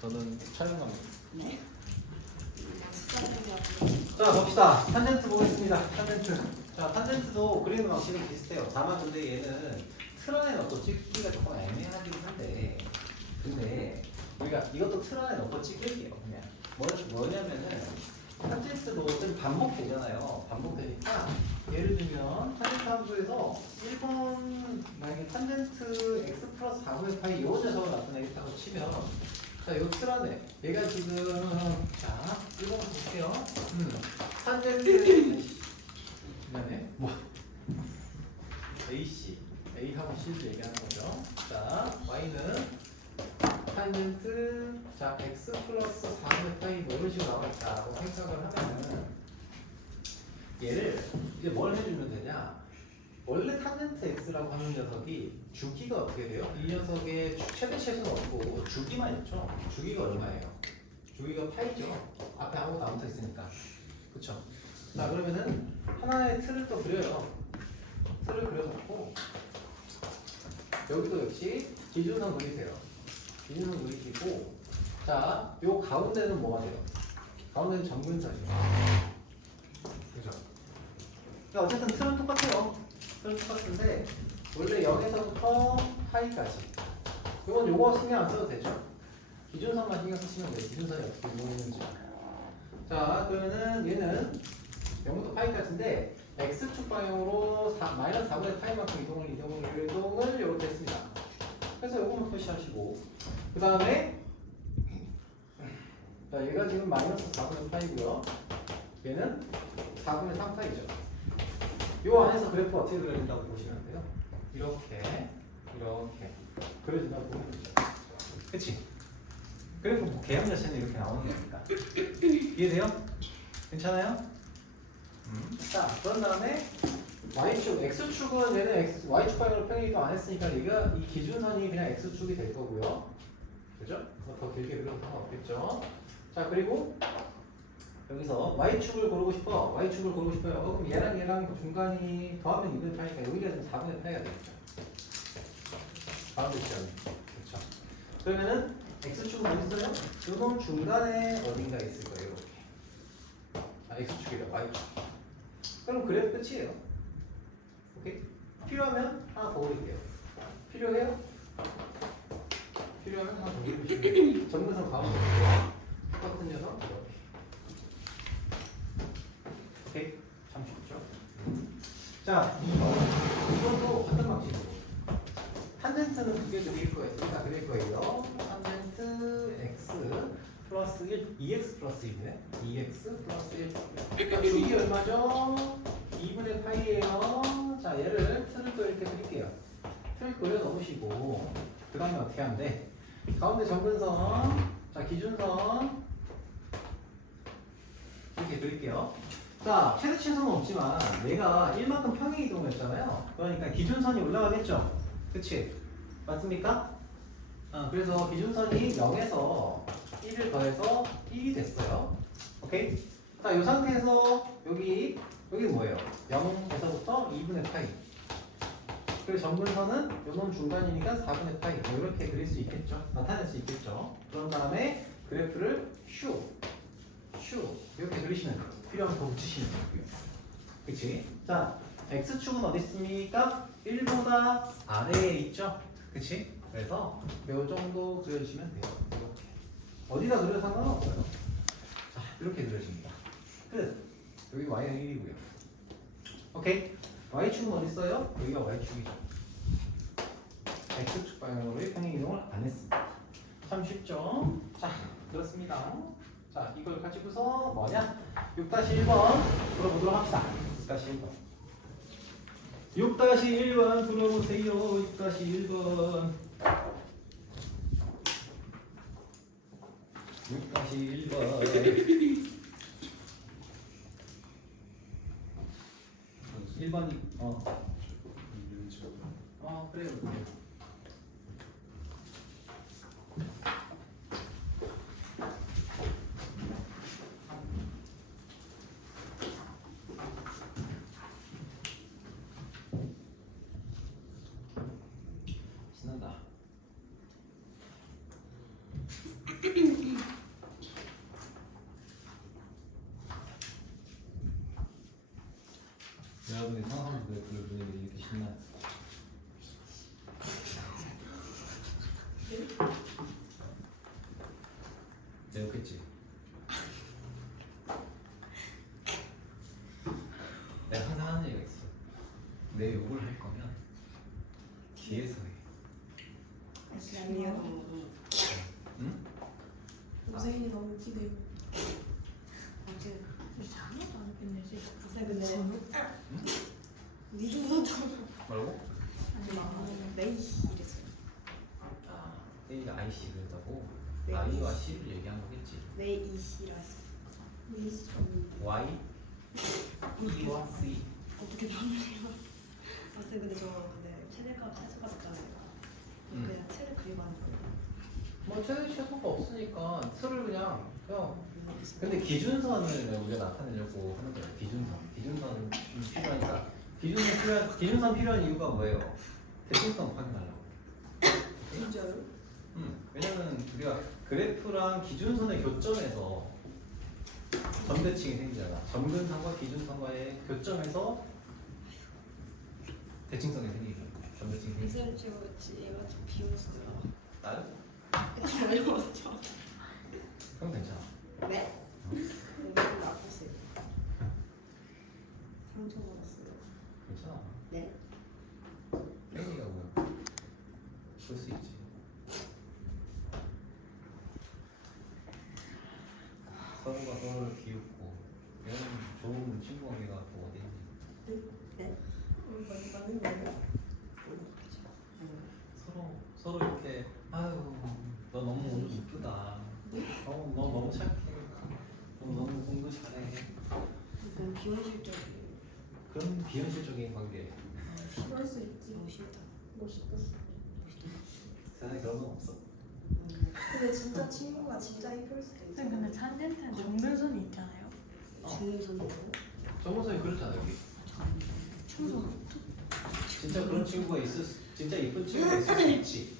저는 촬영 갑니다. 네. 자 봅시다. 탄젠트 보겠습니다. 탄젠트. 자 탄젠트도 그리는 방식은 비슷해요. 다만 근데 얘는 틀 안에 넣고 찍기가 조금 애매하긴 한데 근데 우리가 이것도 틀 안에 넣고 찍을게요. 그냥 뭐냐면은 탄젠트도 좀 반복되잖아요. 반복되니까 예를 들면 탄젠트 함수에서 1번 만약에 탄젠트 x 플러스 4분의 파이 요 녀석을 나타내겠다고 치면 자, 요 틀 안에 얘가 지금 자 1번 볼게요. 탄젠트 그다음에 뭐 AC A하고 C를 얘기하는 거죠. 자 y는 탄젠트 자 x 플러스 4분의 파이 뭐 이런 식으로 나와있다고 생각을 하면은 얘를 이제 뭘 해주면 되냐? 원래 탄젠트 x라고 하는 녀석이 주기가 어떻게 돼요? 이 녀석의 최대치에서는 없고 주기만 있죠. 주기가 얼마예요? 주기가 파이죠. 앞에 아무것도 안 붙어 있으니까. 그쵸? 자 그러면은 하나의 틀을 또 그려요. 틀을 그려놓고 여기도 역시 기준선 그리세요. 기준선 그리시고 자 요 가운데는 뭐가 돼요? 가운데는 정근선이에요. 그죠? 그러니까 어쨌든 틀은 똑같아요. 틀은 똑같은데 원래 0에서부터 파이까지 이건 요거 신경 안 써도 되죠? 기준선만 신경 쓰시면 돼요. 기준선이 어떻게 이용했는지. 자 그러면은 얘는 0부터 파이까지인데 x축 방향으로 마이너스 4분의 파이만큼 이동을 이렇게 했습니다. 그래서 요거만 표시하시고 그 다음에 자 얘가 지금 마이너스 4분의 파이고요. 얘는 4분의 3파이죠. 요 안에서 그래프 어떻게 그려진다고 보시면 돼요. 이렇게 그려진다고 보면 되죠. 그치? 그래프 뭐 개형 자체는 이렇게 나오는 거니까. 이해돼요? 괜찮아요? 자 그런 다음에 y축, x축은 얘는 y축 방향으로 평행이동 안 했으니까 얘가 이 기준선이 그냥 x축이 될 거고요. 그죠? 더 길게 그려도 상관없겠죠. 자 그리고 여기서 y축을 고르고 싶어. y축을 고르고 싶어요. 그럼 얘랑 중간이 더하면 2분의 파이니까 여기가 지금 4분의 파이가 되겠죠. 가운데 지점이. 그렇죠. 그러면은 x축은 어디 있어요? 요놈 중간에 어딘가 있을 거예요. 이렇게. 아 x축이다. y축. 그럼 그래프 끝이에요. 오케이? 필요하면 하나 더 그릴게요. 필요해요? 필요하면 하나 더 그리시면 돼요. 정근선 가운데 똑같은 녀석 이렇게. 오케이? 참 쉽죠? 자, 이것도 같은 방식으로 탄젠트는 두 개 그릴 거예요. 다 그릴 거예요. 탄젠트 x 플러스 1, 2x 플러스 1이네. 2x 플러스 1. 그러니까 주기 얼마죠? 2분의 파이예요. 자, 얘를 틀을 또 이렇게 그릴게요. 틀 그려 놓으시고 그 다음에 어떻게 하면 돼? 가운데 정근선, 자 기준선 이렇게 그릴게요. 자, 최대치에서는 없지만 얘가 1만큼 평행 이동을 했잖아요. 그러니까 기준선이 올라가겠죠? 그치? 맞습니까? 그래서 기준선이 0에서 1을 더해서 1이 됐어요. 오케이? 자, 이 상태에서 여기 뭐예요? 0에서부터 2분의 파이. 그리고 정근선은 요놈 중간이니까 4분의 파이. 뭐 이렇게 그릴 수 있겠죠? 나타낼 수 있겠죠? 그런 다음에 그래프를 슈 이렇게 그리시면 돼요. 필요하면 더 붙이시면 되고요. 그치? 자, x축은 어디 있습니까? 1보다 아래에 있죠? 그치? 그래서 요 정도 그려주시면 돼요. 이렇게. 어디다 그려도 상관없어요. 자, 이렇게 그려집니다. 끝. 여기 y는 1이고요. 오케이? y축은 어디 있어요? 여기가 y축이죠. x축 방향으로 평행 이동을 안 했습니다. 참 쉽죠? 자, 그렇습니다. 자, 이걸 가지고서 뭐냐? 6-1번 풀어보도록 합시다. 6-1번. 6-1번 풀어보세요. 6-1번. 6-1번. 1번이 그래요. 신난다. 내놓겠지. 내가 항상 하는 얘기가 있어. 내 욕을 할 거면 뒤에서 해. 응? 고생이 너무 웃기네요. 어제 아무도 안 끝내지. 근데 응? 니 중선처럼 뭐라고? 네이씨 이랬어요. 아, A가 IC 그랬다고? 네. I와 C를 얘기한 거겠지. 네이씨라서. 네이씨 Y, E와 C. 어떻게 나오네요. 맞아요. 근데 저 체내가 찾아갔잖아요. 그냥 체를 그리고 하는 거예요. 뭐 최대 최소가 없으니까 틀을 그냥 근데 기준선을 우리가 나타내려고 하는 거예요. 기준선 필요하니까 기준선 필요한 이유가 뭐예요? 대칭성 확인하려고. 진짜요? 왜냐면 우리가 그래프랑 기준선의 교점에서 점대칭이 생기잖아. 점근선과 기준선과의 교점에서 대칭성이 생기거든. 점대칭이 생기거든. 이슬 찍었지. 얘가 좀 비웃어요. 나는? 어려웠죠. 그럼 괜찮아. 네? 너무 나빴어요. 상처 받았어요. 괜찮아. 네? 땡이가 뭐야? 볼 수 있지. 서로가 서로를 비웃고 이런 좋은 친구 관계가 또 어디 있니? 네? 맞는 거예요? 서로 이렇게 아유 너 너무 오늘 이쁘다. 너 너무 착해. 너 너무 공부 잘해. 그건 비현실적이에요. 그런 비현실적인 관계. 싫어할 수 있지. 너무 싫다. 멋있다. 세상에 그런 건 없어. 근데 진짜 친구가 진짜 이쁠 수도 있어. 근데 탄젠트는 정근선이 있잖아요. 중선으로. 정원선이 그렇잖아 여기. 충성. 진짜 그런 친구가 진짜 이쁜 친구가 있을 수 있지.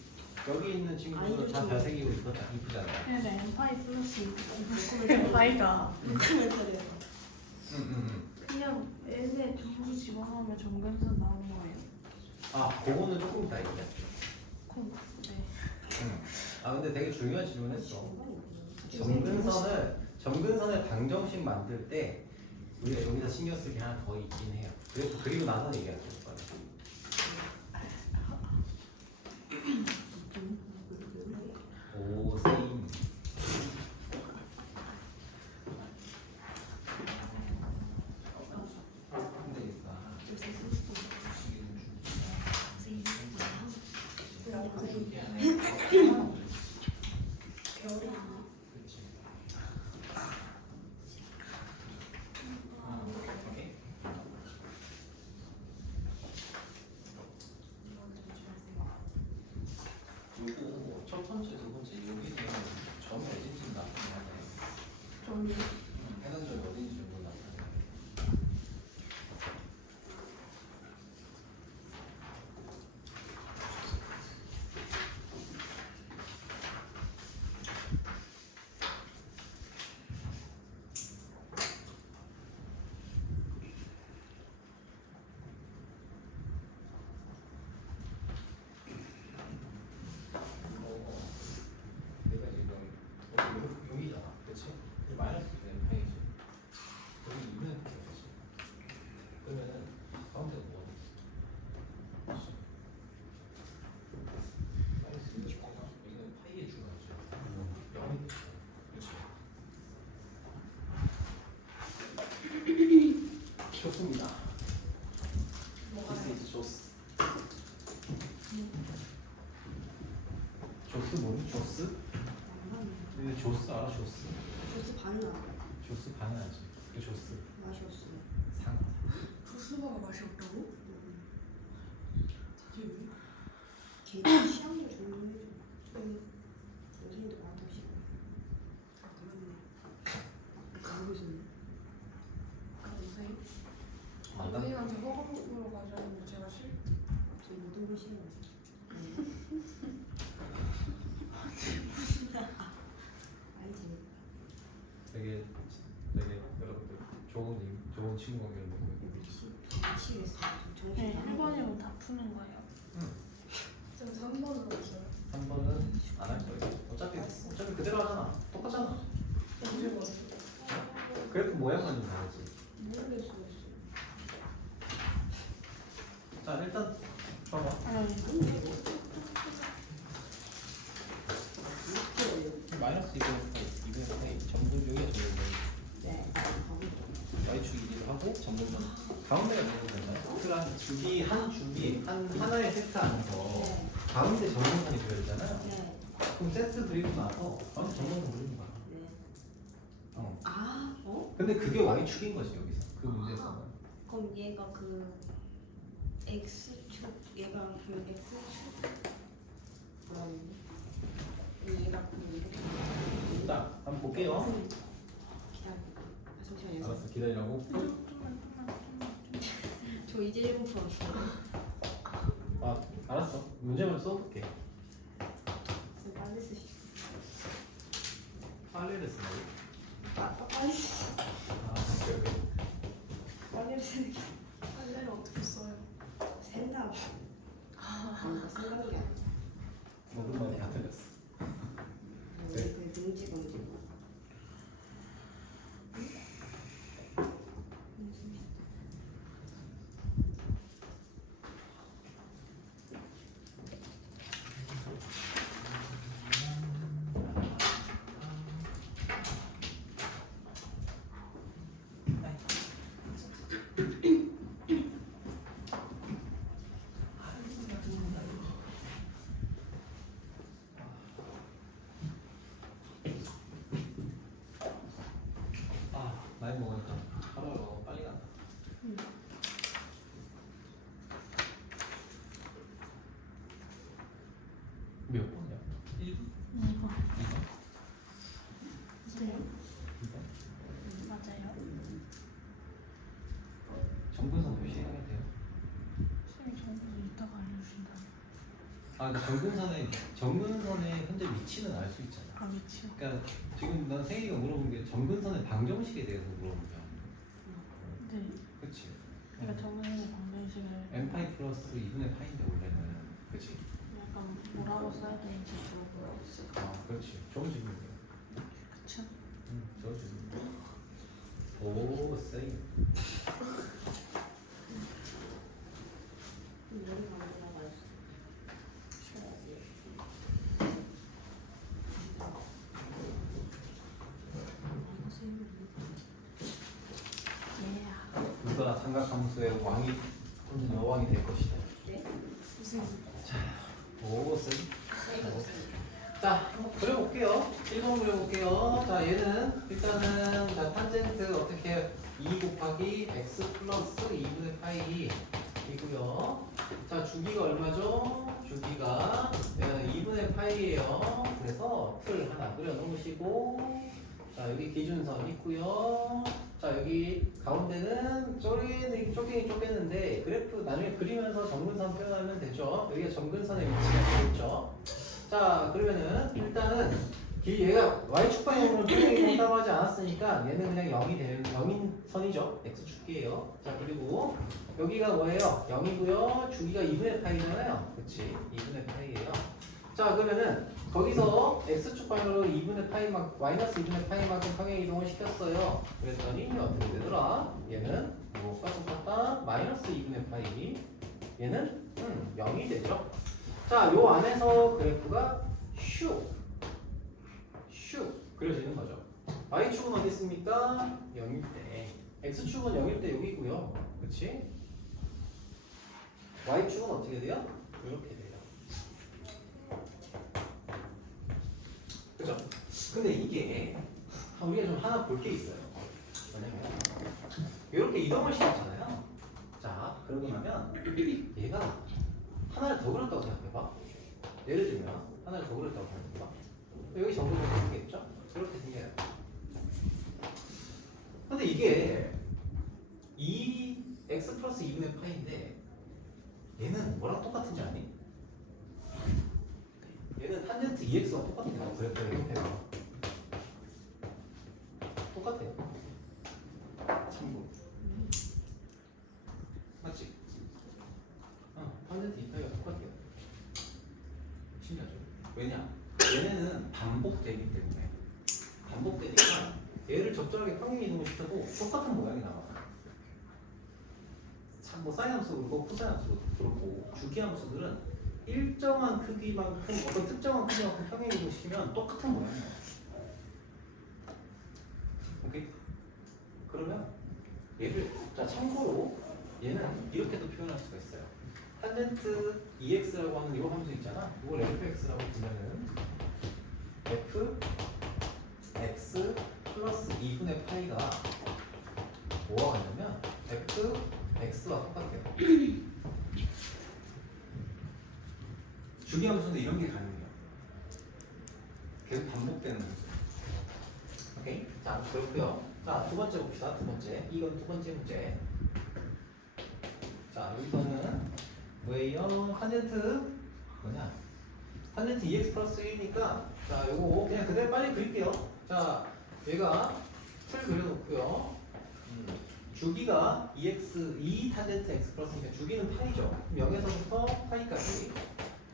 여기 있는 친구는 다 잘생기고 이쁘잖아. 근데 엠파이 플러스 엠파이가 그랬어요. 그냥 얘네 점수 집어넣으면 정근선 나오는 거예요. 아, 그거는 조금 이따 얘기할게. 그럼 네. 아, 근데 되게 중요한 질문했어. 점근선을 방정식 만들 때 우리가 여기서 신경 쓸 게 하나 더 있긴 해요. 그리고 나서 얘기할게요. 오세인. 요거 첫 번째, 두 번째 여기는 점이 어딘지 나타나요. 점이 해당 점이 어딘지 정도 나타나요. 내가 지금 여기잖아, 그렇지? 마이너스 되는 파이지. 여기 2는 되겠지. 그러면은 가운데가 뭐가 있어? 마이너스 2가 죽거나 여기는 파이의 중간이죠. 0이 되죠. 그렇지. 좋습니다. This is 조스. 조스 뭐니? 조스? 근데 조스 알아? 조스? 조스 반은 알아. 조스 반응하지. 그 조스 맛이 없어요. 상하. 조스바가 맛이 없다고? 자기 왜? 걔 취향도 좋은 연예인도 많다고 싫어. 아 그렇네. 알고 있었네. 선생님? 아, 나 선생님한테 허가보러 가자는데 제가 저 모든 걸 싫어해요. 알지. 되게 여러분들 좋은 친구 관계를 맺고 있고. 미치겠어. 저 네, 정신 1번이면 다 푸는 거예요. 좀 3번으로 있어요. 한 번은 안 할 거예요. 어차피 그대로 하잖아. 똑같잖아. 언제 봤어? 그래프 모양만 좀 다르지. 모르겠어. 자 일단 봐봐. 마이너스 2분의 정분율이 y축이기도 하고 정분선 가운데가 되는 거잖아요. 그러니까 주기 하나의 세트 안에서 가운데 정분선이 그려있잖아요. 그럼 세트 그리고 나서 가운데 정분선 그리는 거야. 어. 아, 어? 근데 그게 y축인 거지 여기서 그 문제에서는. 그럼 얘가 그 x축, 얘가 그 x축. 그럼 얘가 그 이렇게. 자 한번 볼게요. 기다려. 잠시만요. 알았어 기다리라고. 저 이제 1분 풀었어요. 아 알았어. 문제만 써볼게. 빨리 쓰시죠. 빨래를 쓰라고? 빨리 쓰시죠. 아 오케이. 빨리 쓰는 게 빨래를 어떻게 써요? 생각. 생각이 안 나. 모든 말이 다 틀렸어. 그 능지 검지. 아 많이 먹으니까 하루가 빨리 간다. 몇 번이야? 1번? 2번? 네, 2번? 맞아요. 정근선 몇 시에 하게 돼요? 선생님 정보도 이따가 알려주신다요. 아 근데 정근선의 현재 위치는 알 수 있잖아. 아, 미치요. 그러니까 지금 난 생이가 물어본 게 정근선의 방정식에 대해서 물어본 거야. 네. 그렇지. 그러니까 정보의 방정식을 n파이 플러스 2분의 파인데 원래는 그렇지. 약간 뭐라고 써야 되는지 물어보았어요. 아 그렇지. 좋은 질문이야. 그쵸? 좋은 질문. 오 세이. 머리가 안 돌아가요. 쉬어야지. 예. 누가 삼각함수의 왕이 또는 여왕이 될 것이다. 네? 선생님. 오 세이. 사이가 없어요. 자, 한번 그려볼게요. 1번 그려볼게요. 자, 얘는 일단은 자, 탄젠트 어떻게 2 곱하기 x 플러스 2분의 파이 이고요. 자, 주기가 얼마죠? 주기가 2분의 파이예요. 그래서 틀 하나 그려놓으시고 자, 여기 기준선 있고요. 자, 여기 가운데는 쪼개는데 그래프 나중에 그리면서 정근선 표현하면 되죠. 여기가 정근선의 위치가 되겠죠. 자 그러면은 일단은 얘가 y축 방향으로 표현이 된다고 하지 않았으니까 얘는 그냥 0이 되는 0인 선이죠. x축이에요. 자 그리고 여기가 뭐예요? 0이고요. 주기가 2분의 파이잖아요. 그치? 2분의 파이예요. 자 그러면은 거기서 x축 방향으로 2분의 파이 마이너스 2분의 파이만큼 평행 이동을 시켰어요. 그랬더니 어떻게 되더라? 얘는 뭐가 똑같다? 마이너스 2분의 파이. 얘는 0이 되죠. 자, 요 안에서 그래프가 슉 그려지는 거죠. y축은 어디 있습니까? 0일 때. x축은 0일 때 여기고요. 그렇지? y축은 어떻게 돼요? 이렇게 돼요. 그죠? 근데 이게 우리가 좀 하나 볼 게 있어요. 뭐냐면 이렇게 이동을 시켰잖아요. 자, 그러고 나면 얘가 하나를 더 그렸다고 생각해봐. 예를 들면 하나를 더 그렸다고 생각해봐. 여기 정도는 생기겠죠? 이렇게 생겨요. 근데 이게 2x 플러스 2분의 파인데 얘는 뭐랑 똑같은지 아니? 얘는 탄젠트 2x와 똑같아요. 그래프의 형태가 똑같아요. 참고 맞지? 탄젠트 2파이가 똑같아요. 신기하죠? 왜냐? 얘네는 반복되기 때문에 반복되니까 얘를 적절하게 평행 이동을 시켜도 똑같은 모양이 나와요. 참 뭐 사인 함수도 그렇고 코사인 함수도 그렇고 주기 함수들은 일정한 크기만큼 어떤 특정한 크기만큼 평행 이동을 시키면 똑같은 모양이 나와요. 오케이? 그러면 얘를 자 참고로 얘는 이렇게도 표현할 수가 있어요. 탄젠트 EX라고 하는 이 함수 있잖아. 이걸 fx라고 부르면은 fx 플러스 2분의 파이가 뭐가 같냐면 fx와 똑같아요. 주기 함수인데 이런 게 가능해요. 계속 반복되는 함수. 오케이? 자, 그렇고요. 자, 두 번째 봅시다. 두 번째. 이건 두 번째 문제. 자, 여기서는 뭐예요? 탄젠트 뭐냐? 탄젠트 EX 플러스 1이니까 자, 요거 그냥 그대로 빨리 그릴게요. 자, 얘가 틀 그려놓고요. 주기가 EX 2 탄젠트 X 플러스니까 주기는 파이죠. 0에서부터 파이까지.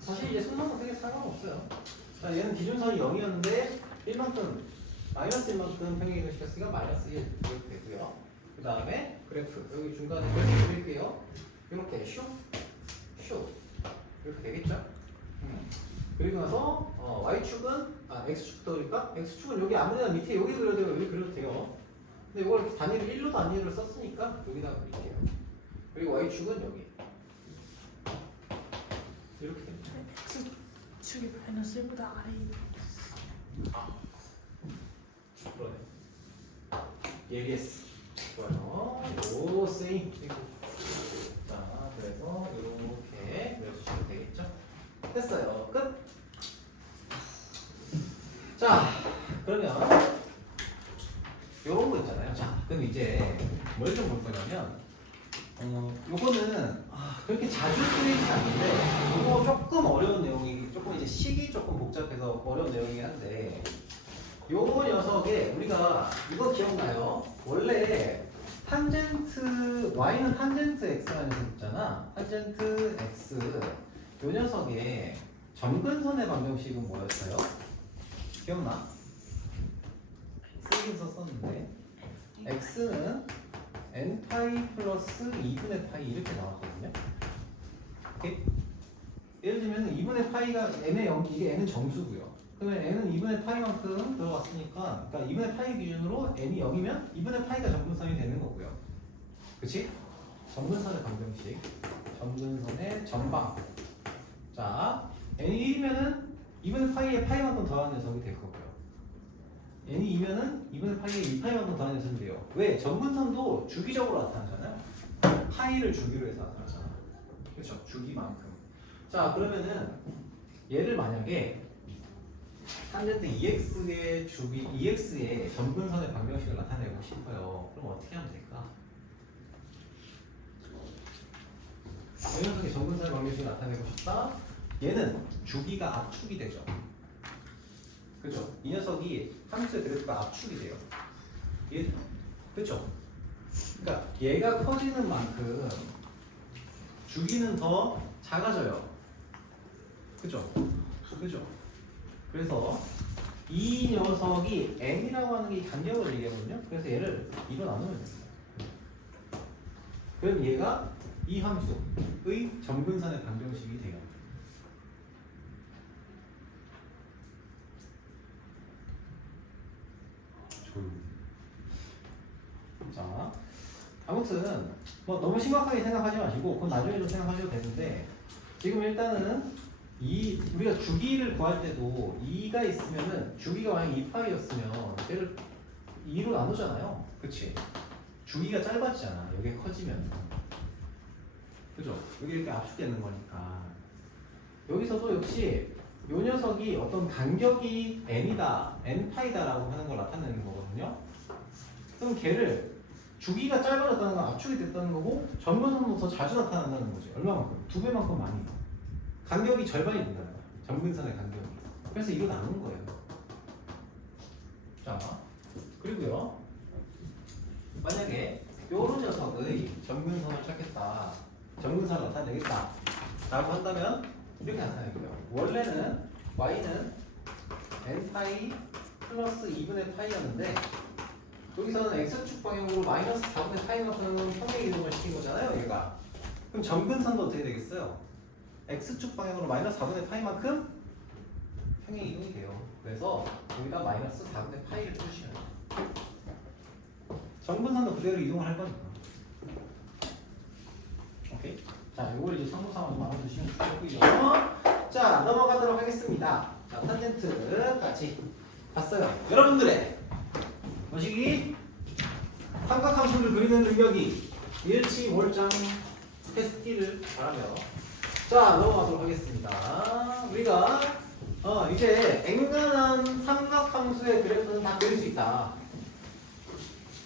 사실 이제 순서는 크게 상관없어요. 자, 얘는 기준선이 0이었는데 1만큼 마이너스 1만큼 평행 이동 시켰으니까 마이너스 1 이렇게 되고요. 그 다음에 그래프 여기 중간에 그래프 그릴게요. 이렇게 슉 이렇게 되겠죠? 그리고 나서 y축은 x축부터 그릴까? x축은 여기 아무데나 밑에 여기 그려도 되고 여기 그려도 돼요. 근데 이걸 단위를 1로 단위를 썼으니까 여기다가 그릴게요. 그리고 y축은 여기 이렇게 됩니다. 축이 마이너스 1보다 아래에 그러네. 예리했어. 좋아요. 요 세임. 자, 그래서 이렇게 내려주시면 되겠죠? 됐어요. 끝. 자, 그러면 요런 거 있잖아요. 자, 그럼 이제 뭘 좀 볼 거냐면 요거는 그렇게 자주 쓰이진 않는데 요거 조금 어려운 내용이 조금 이제 식이 조금 복잡해서 어려운 내용이긴 한데 요 녀석에 우리가 이거 기억나요? 원래 탄젠트 y는 탄젠트 x라는 녀석 있잖아. 탄젠트 x 요 녀석의 점근선의 방정식은 뭐였어요? 기억나? 쓰긴 썼었는데 x는 n 파이 플러스 2분의 파이 이렇게 나왔거든요. 오케이? 예를 들면 2분의 파이가 n의 0, 이게 n은 정수고요. 그러면 n은 2분의 파이만큼 들어갔으니까, 그러니까 2분의 파이 기준으로 n이 0이면 2분의 파이가 점근선이 되는 거고요. 그치? 점근선의 방정식. 점근선의 전방. 자, n이 1이면은 2분의 파이에 파이만큼 더하는 녀석이 될 거고요. n이 2면은 2분의 파이에 2파이만큼 더하는 녀석이 돼요. 왜? 점근선도 주기적으로 나타나잖아요. 파이를 주기로 해서 나타나잖아. 그렇죠? 주기만큼. 자, 그러면은 얘를 만약에 탄젠트 EX의 주기, EX의 점근선의 방정식을 나타내고 싶어요. 그럼 어떻게 하면 될까? 이 녀석의 점근선의 방정식을 나타내고 싶다? 얘는 주기가 압축이 되죠. 그죠? 이 녀석이 함수의 그래프가 압축이 돼요. 얘, 그죠? 그러니까 얘가 커지는 만큼 주기는 더 작아져요. 그죠? 그죠? 그래서 이 녀석이 n이라고 하는 게 간격을 얘기하거든요. 그래서 얘를 2로 나누면 됩니다. 그럼 얘가 이 함수의 점근선의 방정식이 돼요. 자, 아무튼 뭐 너무 심각하게 생각하지 마시고 그건 나중에 좀 생각하셔도 되는데 지금 일단은 우리가 주기를 구할 때도 2가 있으면은 주기가 만약 2파이였으면 얘를 2로 나누잖아요. 그치? 주기가 짧아지잖아. 여기가 커지면. 그죠? 여기 이렇게 압축되는 거니까. 여기서도 역시 요 녀석이 어떤 간격이 n이다, n파이다라고 하는 걸 나타내는 거거든요. 그럼 걔를 주기가 짧아졌다는 건 압축이 됐다는 거고 점근선도 더 자주 나타난다는 거지. 얼마만큼? 2배만큼 많이. 간격이 절반이 된다는 거야. 점근선의 간격이. 그래서 이로 나눈 거예요. 자, 그리고요. 만약에 요런 녀석의 점근선을 찾겠다. 점근선을 나타내겠다. 라고 한다면 이렇게 나타내고요. 원래는 y는 n파이 플러스 2분의 파이였는데 여기서는 x축 방향으로 마이너스 4분의 파이만큼 평행 이동을 시킨 거잖아요, 얘가. 그럼 점근선도 어떻게 되겠어요? x축 방향으로 마이너스 4분의 파이만큼 평행 이동이 돼요. 그래서 여기다 마이너스 4분의 파이를 주시면 돼요. 점근선도 그대로 이동을 할 거니까. 오케이? 자, 이걸 이제 참고사항으로 나눠주시면 되고요. 자, 넘어가도록 하겠습니다. 자, 탄젠트 같이 봤어요. 여러분들의 뭐시기? 삼각함수를 그리는 능력이 일치월장 테스트를 바라며 자, 넘어가도록 하겠습니다. 우리가 이제 앵간한 삼각함수의 그래프는 다 그릴 수 있다.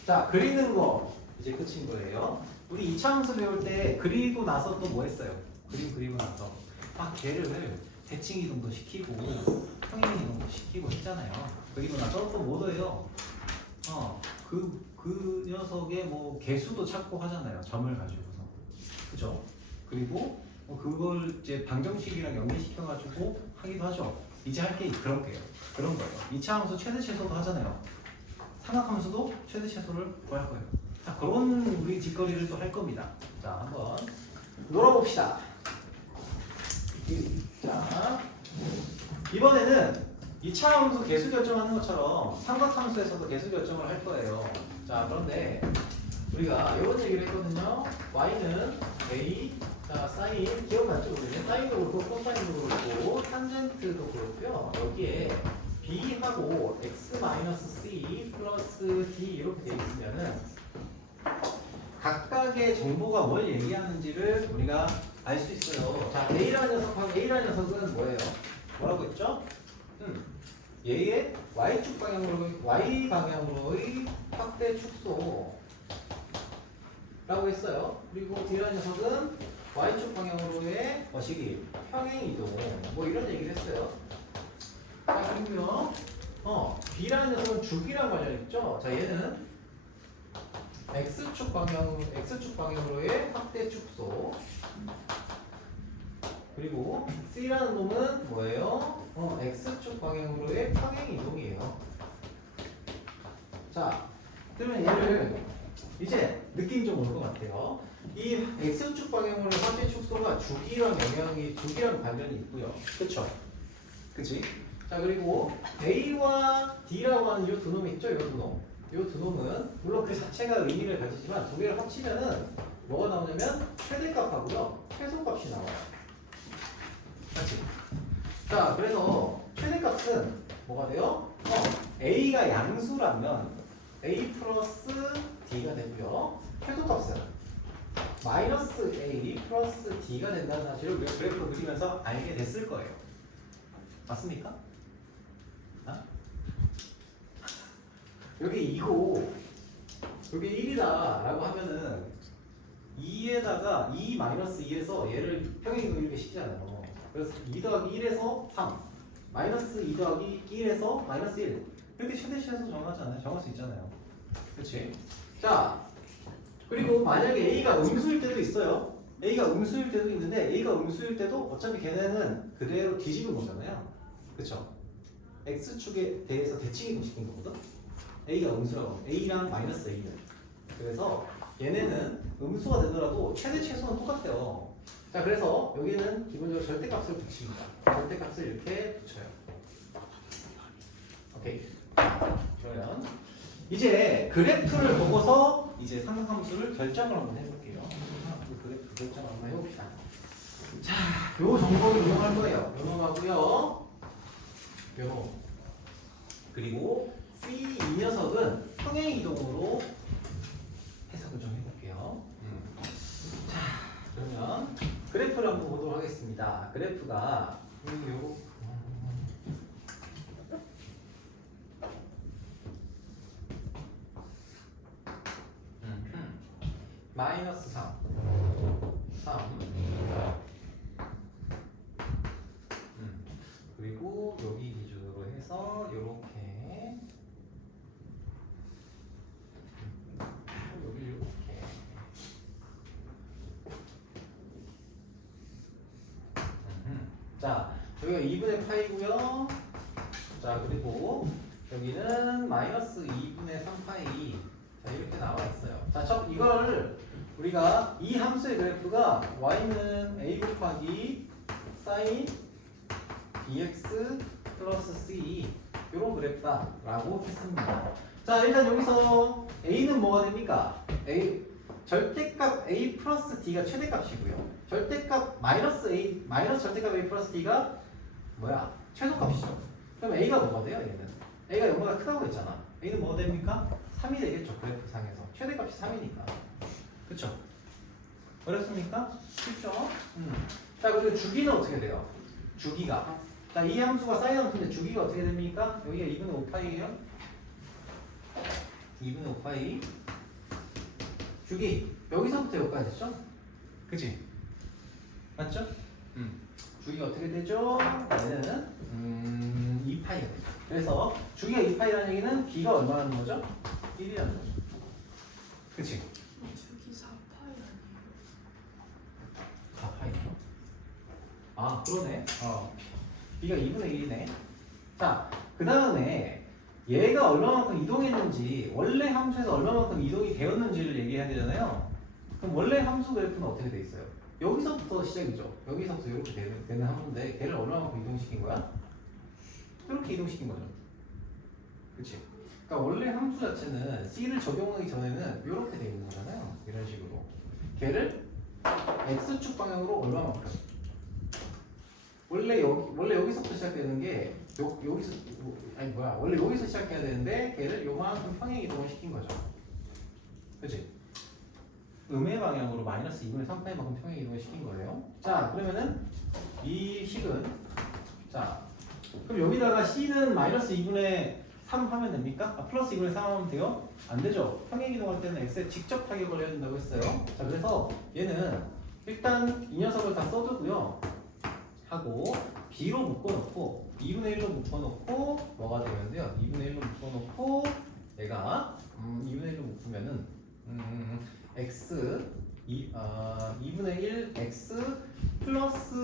자, 그리는 거 이제 끝인 거예요. 우리 2차 함수 배울 때 그리고 나서 또 뭐 했어요? 그리고 나서 걔를 대칭 이동도 시키고 평행 이동도 시키고 했잖아요. 그리고 나서 또 뭐 더해요? 그 녀석의 뭐 개수도 찾고 하잖아요. 점을 가지고서. 그죠? 그리고 그걸 이제 방정식이랑 연계시켜가지고 하기도 하죠. 이제 할 게 그런 거예요. 2차 함수 최대 최소도 하잖아요. 삼각함수도 최대 최소를 구할 거예요. 자, 그런 우리 뒷거리를 또 할 겁니다. 자, 한번 놀아봅시다. 자, 이번에는 2차 함수 개수 결정하는 것처럼 삼각함수에서도 개수 결정을 할 거예요. 자, 그런데 우리가 이런 얘기를 했거든요. y는 a, 자, 사인 기억났죠? 우리는 사인도 그렇고 코사인도 그렇고 탄젠트도 그렇고요. 여기에 b하고 x-c 플러스 d 이렇게 되어 있으면은 각각의 정보가 뭘 얘기하는지를 우리가 알 수 있어요. 자, a라는 녀석은 뭐예요? 뭐라고 했죠? 얘의 y축 방향으로 y 방향으로의 확대 축소라고 했어요. 그리고 d라는 녀석은 y축 방향으로의 거시기 평행 이동 뭐 이런 얘기를 했어요. 자, 그리고요. b라는 녀석은 주기랑 관련있죠. 자, 얘는 x축 방향으로의 확대 축소. 그리고 c라는 놈은 뭐예요? x축 방향으로의 평행 이동이에요. 자, 그러면 얘를 이제 느낌 좀 올 것 같아요. 이 x축 방향으로의 확대 축소가 주기랑 관련이 있고요. 그쵸? 그치? 자, 그리고 a와 d라고 하는 이 두 놈 있죠? 이 두 놈. 이 두 놈은 물론 그 자체가 의미를 가지지만 두 개를 합치면은 뭐가 나오냐면 최대값하고요 최소값이 나와요. 맞지? 자, 그래서 최대값은 뭐가 돼요? a가 양수라면 a 플러스 d가 되고요. 최소값은 마이너스 a 플러스 d가 된다는 사실을 우리가 그래프로 그리면서 알게 됐을 거예요. 맞습니까? 여기 2고 여기 1이다 라고 하면은 2에다가 2-2에서 얘를 평행이동 이렇게 시키잖아요. 그래서 2 더하기 1에서 3 마이너스 2 더하기 1에서 마이너스 1 이렇게 최대 최소 정하잖아요. 정할 수 있잖아요. 그치? 자, 그리고 만약에 a가 음수일 때도 있어요. a가 음수일 때도 있는데 a가 음수일 때도 어차피 걔네는 그대로 뒤집은 거잖아요. 그쵸? x축에 대해서 대칭이동 시킨 거거든. a가 음수라고 a랑 마이너스 a는 그래서 얘네는 음수가 되더라도 최대 최소는 똑같아요. 자, 그래서 여기는 기본적으로 절대값을 붙입니다. 절대값을 이렇게 붙여요. 오케이. 그러면 이제 그래프를 보고서 이제 삼각함수를 결정을 한번 해볼게요. 그래프 결정을 한번 해봅시다. 자, 요 정보를 이용할 거예요. 요 놈하고요. 요 놈. 그리고 C 이 녀석은 평행 이동으로 해석을 좀 해볼게요. 자, 그러면 그래프를 한번 보도록 하겠습니다. 그래프가 요거 마이너스 3 그리고 여기 기준으로 해서 요렇게 여기 이렇게 자, 여기가 2분의 파이고요. 자, 그리고 여기는 마이너스 2분의 3파이. 자, 이렇게 나와 있어요. 자, 이걸 우리가 이 함수의 그래프가 y는 a 곱하기 sin bx 플러스 c 이런 그래프다라고 했습니다. 자, 일단 여기서 a는 뭐가 됩니까? 절대값 a 플러스 d가 최대값이고요. 절대값 마이너스 절대값 a 플러스 d가 뭐야? 최소값이죠. 그럼 a가 뭐가 돼요? a가 0보다 크다고 했잖아. a는 뭐가 됩니까? 3이 되겠죠. 그래프 상에서 최대값이 3이니까. 그쵸? 어렵습니까? 쉽죠? 자, 그리고 주기는 어떻게 돼요? 주기가. 자, 이 함수가 사인 함수인데 주기가 어떻게 됩니까? 여기가 2분의 5파이예요. 2분의 5파이. 주기. 여기서부터 여기까지 됐죠? 그치? 맞죠? 주기가 어떻게 되죠? 얘는 2파이가 되죠. 그래서 주기가 2파이라는 얘기는 b가 얼마라는 거죠? 1이라는 거죠. 그치? 주기 4파이 아니에요? 4파이죠? 아, 그러네. b가 2분의 1이네. 자, 그 다음에 얘가 얼마만큼 이동했는지, 원래 함수에서 얼마만큼 이동이 되었는지를 얘기해야 되잖아요. 그럼 원래 함수 그래프는 어떻게 돼 있어요? 여기서부터 시작이죠. 여기서부터 이렇게 되는 함수인데 걔를 얼마만큼 이동시킨 거야? 이렇게 이동시킨 거죠. 그치? 그러니까 원래 함수 자체는 C를 적용하기 전에는 이렇게 돼 있는 거잖아요. 이런 식으로. 걔를 X축 방향으로 얼마만큼? 원래 여기서부터 시작되는 게 원래 여기서 시작해야 되는데 걔를 요만큼 평행 이동을 시킨 거죠. 그치? 음의 방향으로 마이너스 2분의 3파이만큼 평행 이동을 시킨 거예요. 자, 그러면은 이 식은, 자, 그럼 여기다가 C는 마이너스 2분의 3 하면 됩니까? 플러스 2분의 3 하면 돼요? 안 되죠. 평행 이동할 때는 X에 직접 타격을 해야 된다고 했어요. 자, 그래서 얘는 일단 이 녀석을 다 써두고요. 하고 B로 묶어놓고 2분의 1로 묶어놓고 뭐가 되는데요? 2분의 1로 묶어놓고 얘가 2분의 1로 묶으면은 x 2분의 1 x 플러스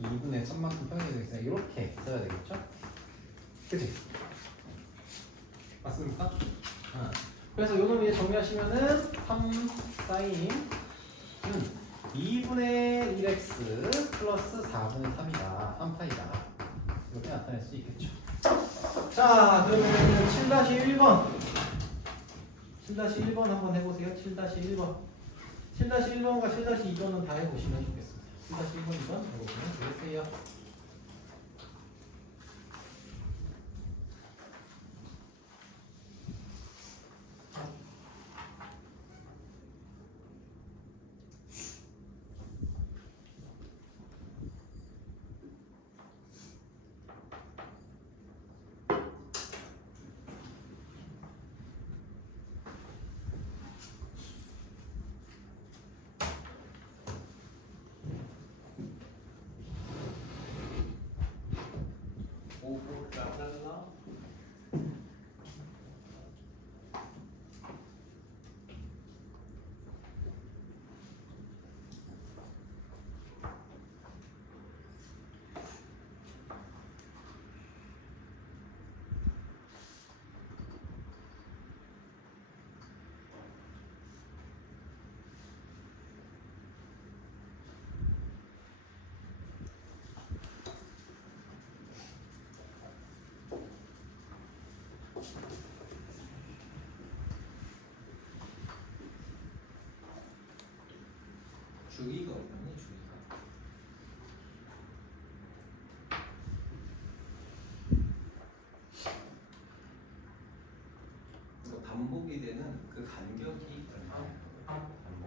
2분의 3만큼 평행이 되겠어요. 이렇게 써야 되겠죠? 그치? 맞습니까? 그래서 요놈 이제 정리하시면은 3 사인 2분의 1x 플러스 4분의 3이다. 3파이다. 이렇게 나타낼 수 있겠죠. 자, 그러면 7-1번. 7-1번 한번 해보세요. 7-1번. 7-1번과 7-2번은 다 해보시면 좋겠습니다. 7-1번, 2번 해보시면 되겠어요. 오호라랄라. 주기가 없니? 주기가. 그러니까 반복이 되는 그 간격이 얼마예요? 반복 간격.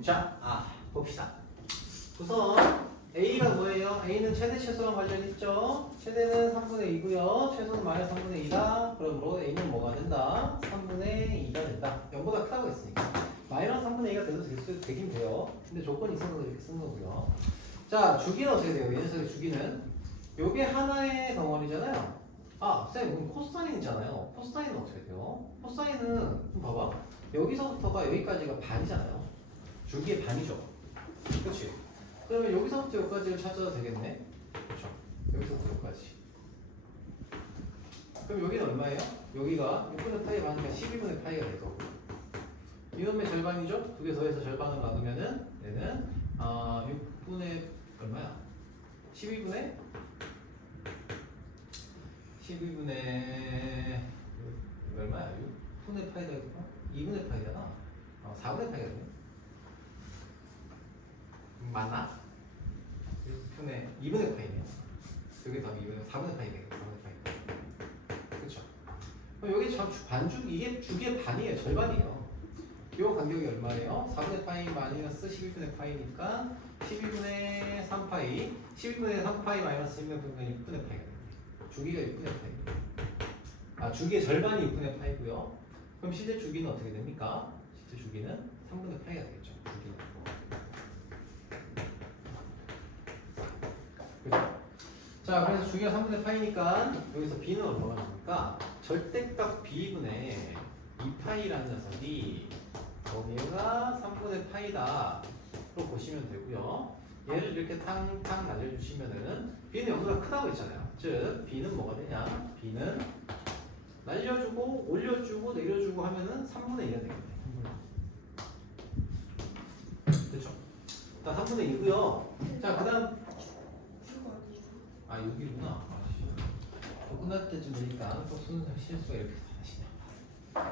자, 봅시다. 우선 A가 뭐예요? A는 최대 최소랑 관련 있죠? 최대는 3분의 2고요. 최소는 마이너스 3분의 2다. 그러므로 A는 뭐가 된다? 3분의 2가 된다. 0보다 크다고 했으니까. 마이너스 3분의 2가 돼도 되긴 돼요. 근데 조건이 있어서 이렇게 쓴 거고요. 자, 주기는 어떻게 돼요? 이 녀석의 주기는 요게 하나의 덩어리잖아요. 쌤, 여기 코사인이잖아요. 코사인은 어떻게 돼요? 코사인은 좀 봐봐. 여기서부터가 여기까지가 반이잖아요. 주기의 반이죠. 그렇지? 그러면 여기서부터 여기까지를 찾아도 되겠네. 그렇죠? 여기서부터 여기까지. 그럼 여기는 얼마예요? 여기가 6분의 파이 반이니까 12분의 파이가 될 거고. 이놈의 절반이죠? 두 개 더해서 절반을 나누면은 얘는 6분의 얼마야? 12분의 얼마야? 6분의 파이가 있고 2분의 파이잖아. 4분의 파이가 되네. 맞나? 2분의 파이네요. 여기 더하기 2분의 4분의 파이 되겠다. 4분의 파이. 그렇죠? 그럼 여기 반죽 이게 주기의 반이에요. 절반이에요. 요 간격이 얼마예요? 4분의 파이 마이너스 12분의 파이니까 12분의 3파이 12분의 3파이 마이너스 12분의 6분의 파이가 됩니다. 주기가 6분의 파이. 주기의 절반이 6분의 파이고요. 그럼 실제 주기는 어떻게 됩니까? 실제 주기는 3분의 파이가 되겠죠. 주기는. 그죠? 자, 그래서 주기가 3분의 파이니까 여기서 b는 얼마가 나옵니까? 절대값 b분의 2파이라는 녀석이 얘가 3분의 파이다 로 보시면 되고요. 얘를 이렇게 탕탕 날려주시면은 b는 0보다 크다고 했잖아요. 즉 b는 뭐가 되냐? b는 날려주고 올려주고 내려주고 하면은 3분의 2가 되겠네. 그렇죠? 자, 3분의 2고요. 자, 그다음 6이구나. 끝날 때쯤 되니까 또 실수가 이렇게 하시네.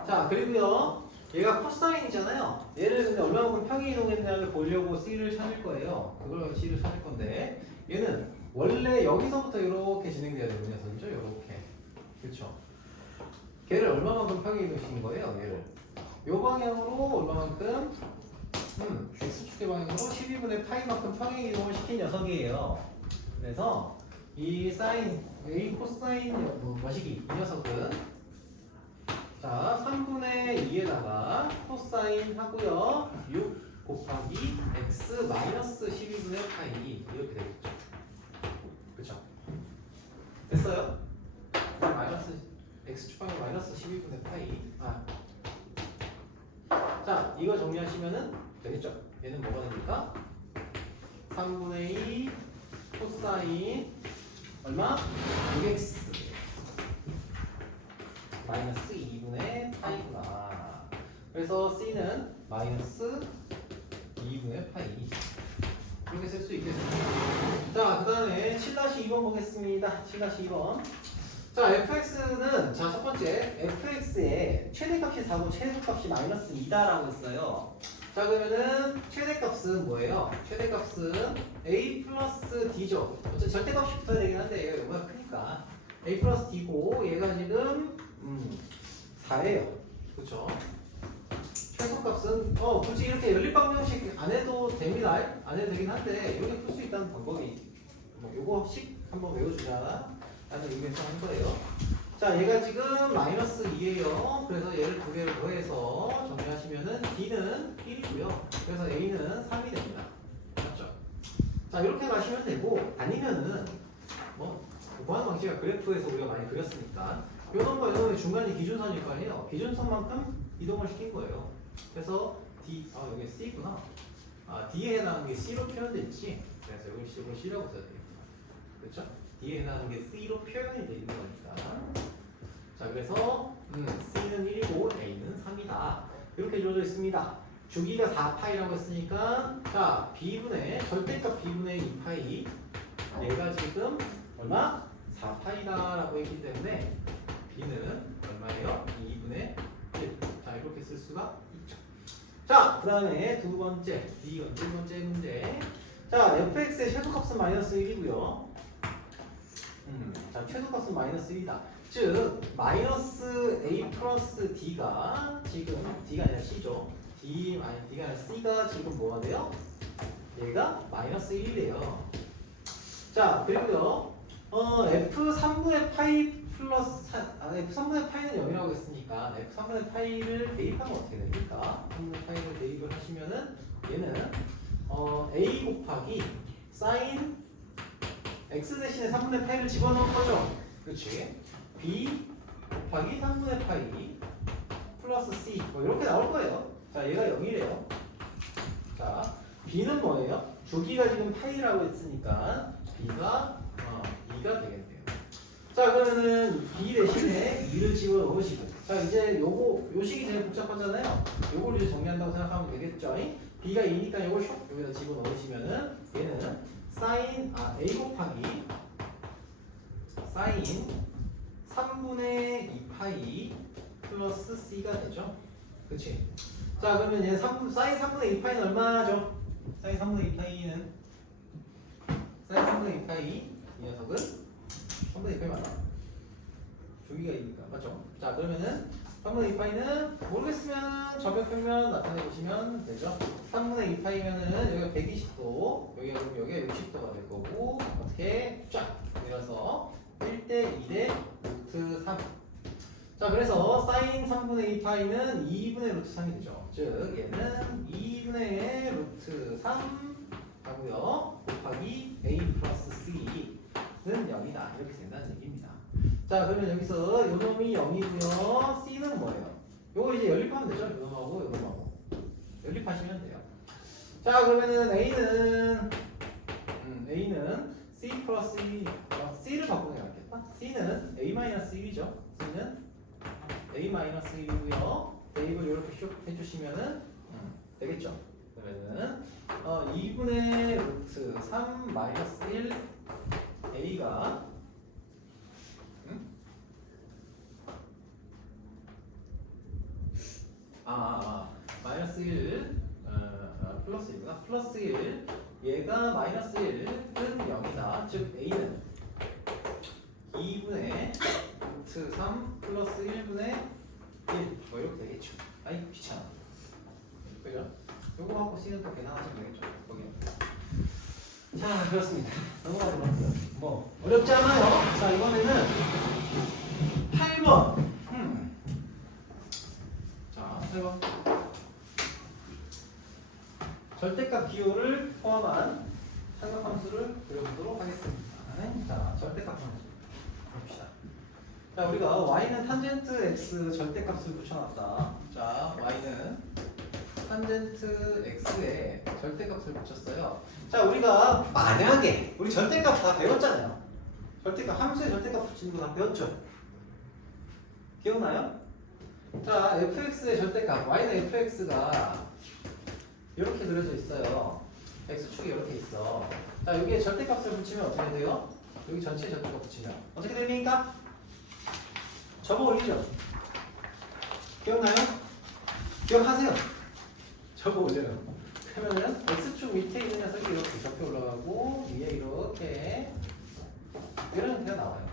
자, 그리고요. 얘가 코사인이잖아요. 얘를 근데 얼마만큼 평행이동했냐를 보려고 C를 찾을 거예요. 그걸 C를 찾을 건데 얘는 원래 여기서부터 이렇게 진행돼야 되는 녀석이죠. 이렇게. 그렇죠? 걔를 얼마만큼 평행이동시킨 거예요. 얘를 요 방향으로 얼마만큼 X축의 방향으로 12분의 파이만큼 평행이동을 시킨 녀석이에요. 그래서 이 사인 A 코사인 뭐시기 이 녀석은 자 3분의 2에다가 코사인 하고요 6 곱하기 x 마이너스 12분의 파이 이렇게 되겠죠. 그렇죠? 됐어요? 마이너스 x축 방향 마이너스 12분의 파이. 자 이거 정리하시면은 되겠죠? 얘는 뭐가 됩니까? 3분의 2 코사인 얼마? 6x 마이너스 2분의 파이구나. 그래서 C는 마이너스 2분의 파이 이렇게 쓸 수 있겠습니다. 자, 그 다음에 7-2번 보겠습니다. 7-2번. 자, fx는 자, 첫 번째 fx의 최대값이 4고 최소값이 마이너스 2다라고 했어요. 자, 그러면은 최대값은 뭐예요? 최대값은 a 플러스 d죠. 어차피 절대값이 붙어야 되긴 한데 얘가 요거가 크니까 a 플러스 d고 얘가 지금 4예요. 그렇죠? 최소값은 굳이 이렇게 연립방정식 안 해도 됩니다. 안 해도 되긴 한데 이렇게 풀 수 있다는 방법이 요거씩 한번 외워주자 라는 의미에서 한 거예요. 자, 얘가 지금 마이너스 2예요. 그래서 얘를 두 개를 더해서 정리하시면은 D는 1이고요. 그래서 A는 3이 됩니다. 맞죠? 자, 이렇게 가시면 되고 아니면은 구하는 방식이 그래프에서 우리가 많이 그렸으니까 요 놈과 요 놈의 중간이 기준선일 거 아니에요. 기준선만큼 이동을 시킨 거예요. 그래서 D, 여기 C구나. D에 해당하는 게 C로 표현됐지. 그래서 여기 C라고 써야 되겠구나. 그렇죠? D에 해당하는 게 C로 표현이 되어 있는 거니까. 자, 그래서 C는 1이고 A는 3이다. 이렇게 주어져 있습니다. 주기가 4파이라고 했으니까 자, B분의 절대값 B분의 2파이 얘가 지금 얼마? 4파이다라고 했기 때문에 B는 얼마예요? 2분의 1. 자, 이렇게 쓸 수가 있죠. 자, 그 다음에 두 번째 문제. 자, fx의 최소값은 마이너스 1이고요. 자, 최소값은 마이너스 1이다. 즉, 마이너스 a 플러스 d가 지금 d가 아니라 c죠. D가 아니라 C가 지금 뭐가 돼요? 얘가 마이너스 1이래요. 자, 그리고요. F3분의 파이 플러스 F3분의 파이는 0이라고 했으니까 F3분의 파이를 대입하면 어떻게 됩니까? 3분의 파이를 대입을 하시면은 얘는 A 곱하기 사인 X 대신에 3분의 파이를 집어넣은 거죠. 그렇지? B 곱하기 3분의 파이 플러스 C 뭐 이렇게 나올 거예요. 자, 얘가 0이래요. 자, B는 뭐예요? 주기가 지금 파이라고 했으니까 B가 2가 되겠네요. 자, 그러면은 B 대신에 2를 집어넣으시고, 자, 이제 요 식이 제일 복잡하잖아요. 요걸 이제 정리한다고 생각하면 되겠죠? B가 2니까 요걸 슉 여기다 집어넣으시면은 얘는 A 곱하기 사인 3분의 2파이 플러스 C가 되죠? 그치? 자, 그러면 얘 사인 3분의 2파이는 얼마죠? 사인 3분의 2파이는 사인 3분의 2파이 이 녀석은 3분의 2파이 맞나? 주기가 2니까 맞죠? 자, 그러면은 3분의 2파이는 모르겠으면 접역표면 나타내보시면 되죠? 3분의 2파이면은 여기가 120도 여기가 그럼 여기가 60도가 될 거고 어떻게 쫙 내려서 1대 2대 루트 3. 자, 그래서 사인 3분의 2파이는 2분의 루트 3이 되죠. 즉 얘는 2분의 루트 3 하고요. 곱하기 A 플러스 C는 0이다. 이렇게 된다는 얘기입니다. 자, 그러면 여기서 요 놈이 0이고요. C는 뭐예요? 요거 이제 연립하면 되죠. 요 놈하고 요 놈하고 연립하시면 돼요. 자, 그러면은 A는 C 플러스 2 C를 바꾸는 게 낫겠다. C는 A-1이죠. C는 A-1이고요. 대입을 이렇게 슉 해주시면은 되겠죠. 그러면은 2분의 루트 3 마이너스 1 A가 마이너스 1 플러스 1구나. 플러스 1 얘가 마이너스 1은 0이다. 즉 A는 2분의 루트 3 플러스 1분의 1 뭐 이렇게 되겠죠. 아이 귀찮아. 그죠? 요거 하고 C는 또 계산하시면 되겠죠. 거기. 자, 그렇습니다. 넘어가도록 할게요. 뭐 어렵지 않아요. 자, 이번에는 8번. 자, 8번. 절대값 기호를 포함한 삼각함수를 그려보도록 하겠습니다. 자, 절대값 함수 봅시다. 자, 우리가 y는 탄젠트 x 절대값을 붙여놨다. 자, y는 탄젠트 x에 절대값을 붙였어요. 자, 우리가 만약에 우리 절대값 다 배웠잖아요. 절대값 함수의 절대값 붙이는 거 다 배웠죠? 기억나요? 자, fx의 절대값 y는 fx가 이렇게 그려져 있어요. x축이 이렇게 있어. 자, 여기에 절대값을 붙이면 어떻게 돼요? 여기 전체 절대값 붙이면 어떻게 됩니까? 접어 올리죠. 기억나요? 기억하세요. 접어 올려요. 그러면은 x축 밑에 있는 녀석이 이렇게 접혀 올라가고 위에 이렇게 이런 형태가 나와요.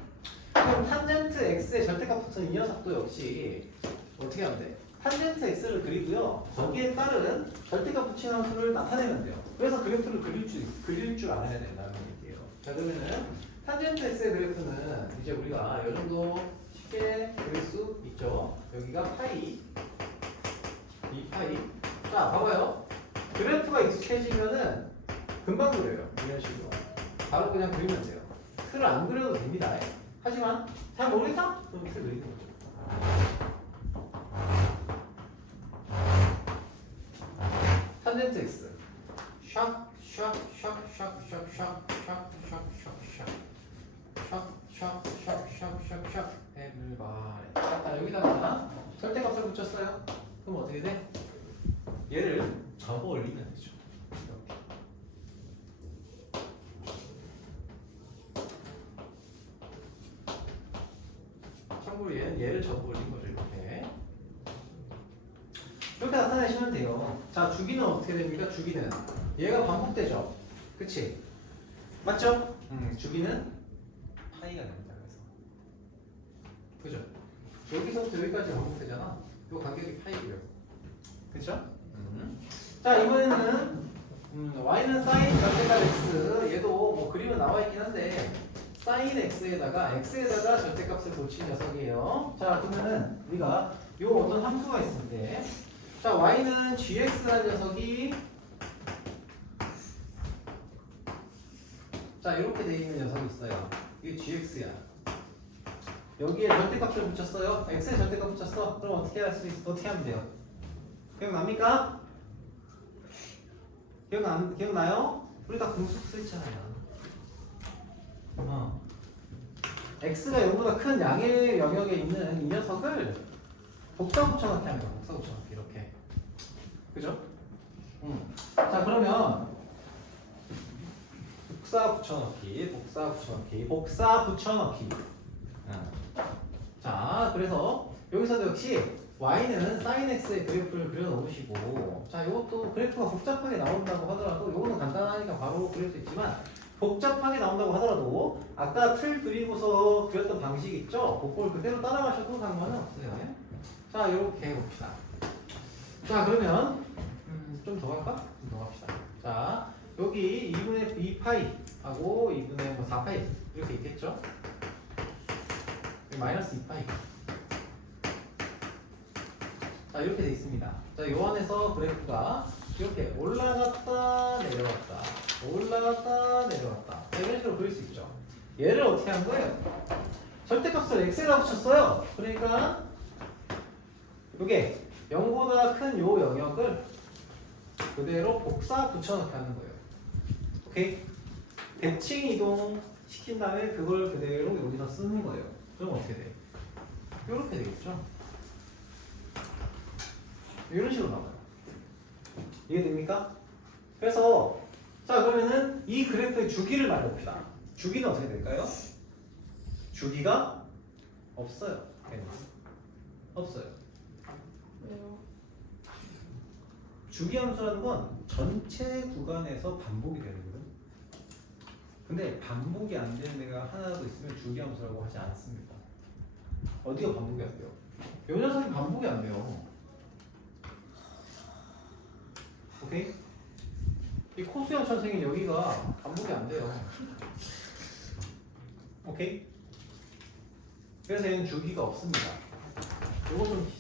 그럼 탄젠트 x의 절대값 붙은 이 녀석도 역시 어떻게 하면 돼? 탄젠트 x를 그리고요. 거기에 따른 절대값 붙인 함수를 나타내면 돼요. 그래서 그래프를 그릴 줄 알아야 된다는 얘기예요. 자, 그러면은 탄젠트 x의 그래프는 이제 우리가 이 정도 쉽게 그릴 수 있죠. 여기가 파이, 이 파이. 자, 봐봐요. 그래프가 익숙해지면은 금방 그려요. 이런 식으로. 바로 그냥 그리면 돼요. 틀을 안 그려도 됩니다. 하지만 잘 모르겠다? 그럼 틀 그리는 거죠. 탄젠트 x 샥 샥 샥 샥 샥 샥 샥 해물바래. 자, 여기다가 절대값을 붙였어요. 그럼 어떻게 돼? 얘를 접어 올리면 되죠. 참고로 얘를 접어 올린 거죠. 이렇게 나타내시면 돼요. 자, 주기는 어떻게 됩니까? 주기는 얘가 반복되죠. 그치? 맞죠? 주기는 파이가 됩니다. 그래서 그죠? 여기서부터 여기까지 반복되잖아. 이 간격이 파이고요. 그쵸? 자 이번에는 y는 sin 절대값 x 얘도 뭐 그림은 나와 있긴 한데 sin x에다가 절대값을 고친 녀석이에요. 자 그러면은 우리가 요 어떤 함수가 있을 때, 자 y는 gx라는 녀석이 자 이렇게 돼 있는 녀석이 있어요. 이게 gx야. 여기에 절대값을 붙였어요. x에 절대값 붙였어. 그럼 어떻게 할 수 있어? 어떻게 하면 돼요? 기억납니까? 기억나요? 우리 다 공수표 했잖아요. x가 0보다 큰 양의 영역에 있는 이 녀석을 복사 붙여넣기 하는 거야. 복사 붙여넣기 이렇게. 그죠? 자 그러면 복사 붙여넣기. 자 그래서 여기서도 역시 y는 sin x의 그래프를 그려놓으시고, 자 이것도 그래프가 복잡하게 나온다고 하더라도 이거는 간단하니까 바로 그릴 수 있지만, 복잡하게 나온다고 하더라도 아까 틀 그리고서 그렸던 방식 있죠? 그걸 그대로 따라가셔도 상관은 없어요. 자 이렇게 해봅시다. 자 그러면 좀 더 갈까? 좀 더 갑시다. 자 여기 2분의 2파이 하고 2분의 뭐 4파이 이렇게 있겠죠? 마이너스 2파이. 자 이렇게 돼 있습니다. 자 요 안에서 그래프가 이렇게 올라갔다 내려갔다 자, 이런 식으로 그릴 수 있죠. 얘를 어떻게 한 거예요? 절대값을 x에다 붙였어요. 그러니까 이게 0보다 큰 요 영역을 그대로 복사 붙여넣기 하는 거예요. 오케이? 대칭 이동 시킨 다음에 그걸 그대로 여기서 쓰는 거예요. 그럼 어떻게 돼? 이렇게 되겠죠? 이런 식으로 나와요. 이해됩니까? 그래서 자 그러면은 이 그래프의 주기를 말해봅시다. 주기는 어떻게 될까요? 주기가 없어요. 없어요. 왜요? 주기 함수라는 건 전체 구간에서 반복이 되는 거예요. 근데 반복이 안 되는 데가 하나라도 있으면 주기 함수라고 하지 않습니다. 어디가 반복이 안 돼요? 요 녀석이 반복이 안 돼요. 오케이? 이 코수형 선생님 여기가 반복이 안 돼요. 오케이? 그래서 얘는 주기가 없습니다. 요거 좀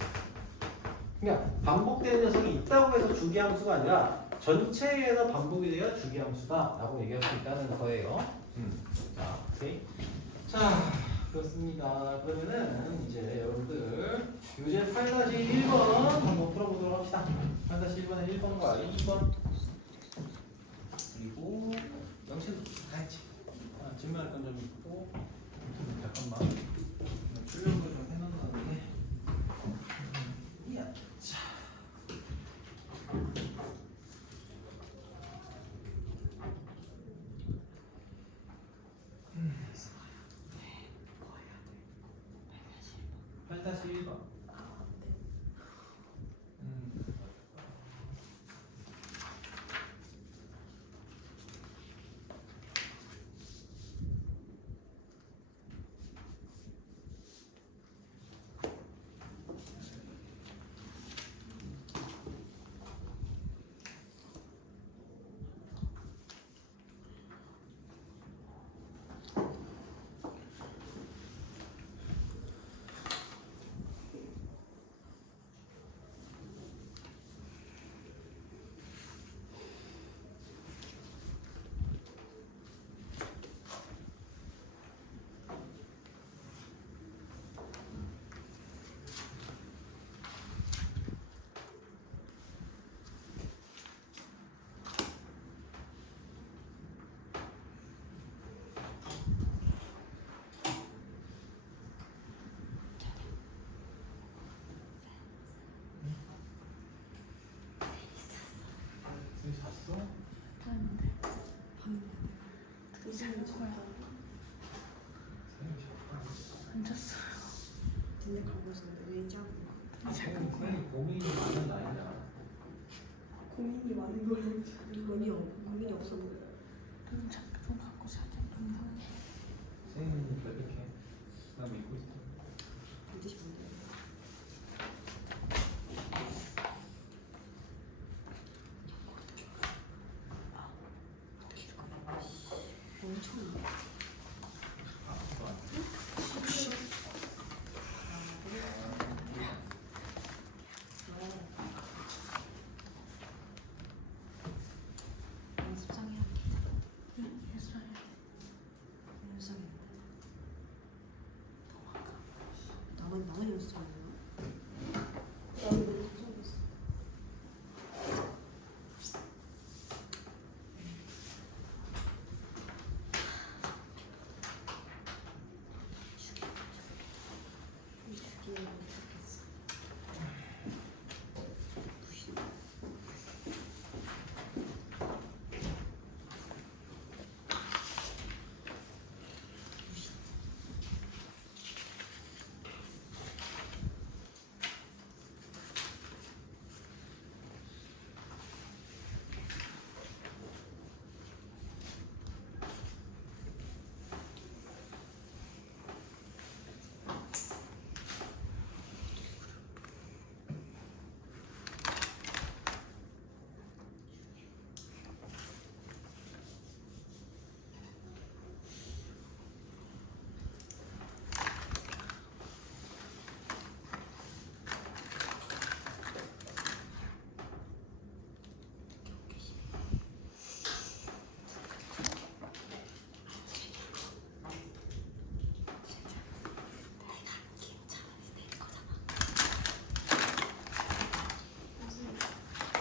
그러니까 반복되는 녀석이 있다고 해서 주기 함수가 아니라 전체에서 반복이 돼야 주기 함수다라고 얘기할 수 있다는 거예요. 자, 오케이. 자, 그렇습니다. 그러면은 이제 여러분들 유제 8-1번 한번 풀어보도록 합시다. 8-1번에 1번과 2번 그리고 영체도 같이 질문할 건 좀 있고 잠깐만 출력을 좀 해놨는데 야, 자. 다시 1번. 잤어? 했는데 이제는 거야. 안 잤어요. dinner 가보셨는데 왠지 하고 쌤이 고민이 많은 나이야. 고민이 많은 거예요. 고민이 없어 보여요. 눈 잡고 좀 갖고 살짝 동상. 쌤이 그렇게 나 믿고 있어. 반드시 본다. 있어요. 나도 너무 속상했어. 죽이는 거 못하겠어.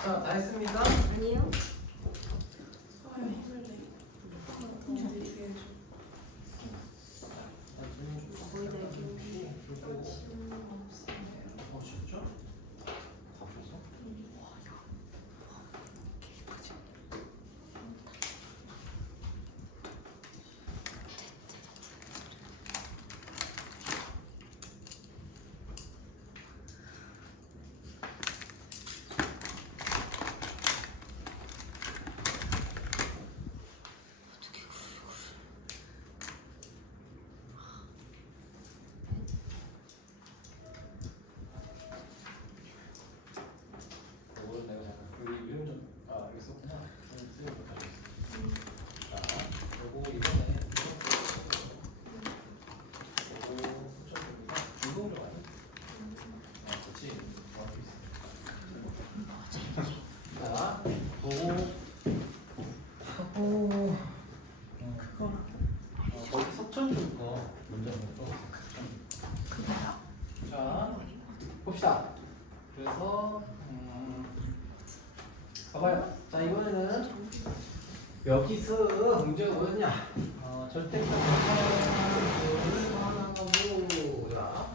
자, 다 했습니까? 아니요. 서아야 힘을 내. 우리 뒤에 줘. 거의 다 이렇게. 어, 진짜? 다 풀었어? 이거는 내가 잠깐 그 이름 좀 여기 썼구나. 쓰는 거 가져있어. 자, 요거 이번에 요거 붙여줍니다. 중동적 아니야? 그렇지. 정확히 있어. 자, 요거 하고 그거랑 거기 석천준 거 먼저 한번 써보세요. 그거랑 자, 봅시다. 그래서 봐봐요. 자, 이번에는 여기서 문제가 뭐였냐? 절대값을 하나 거고, 자.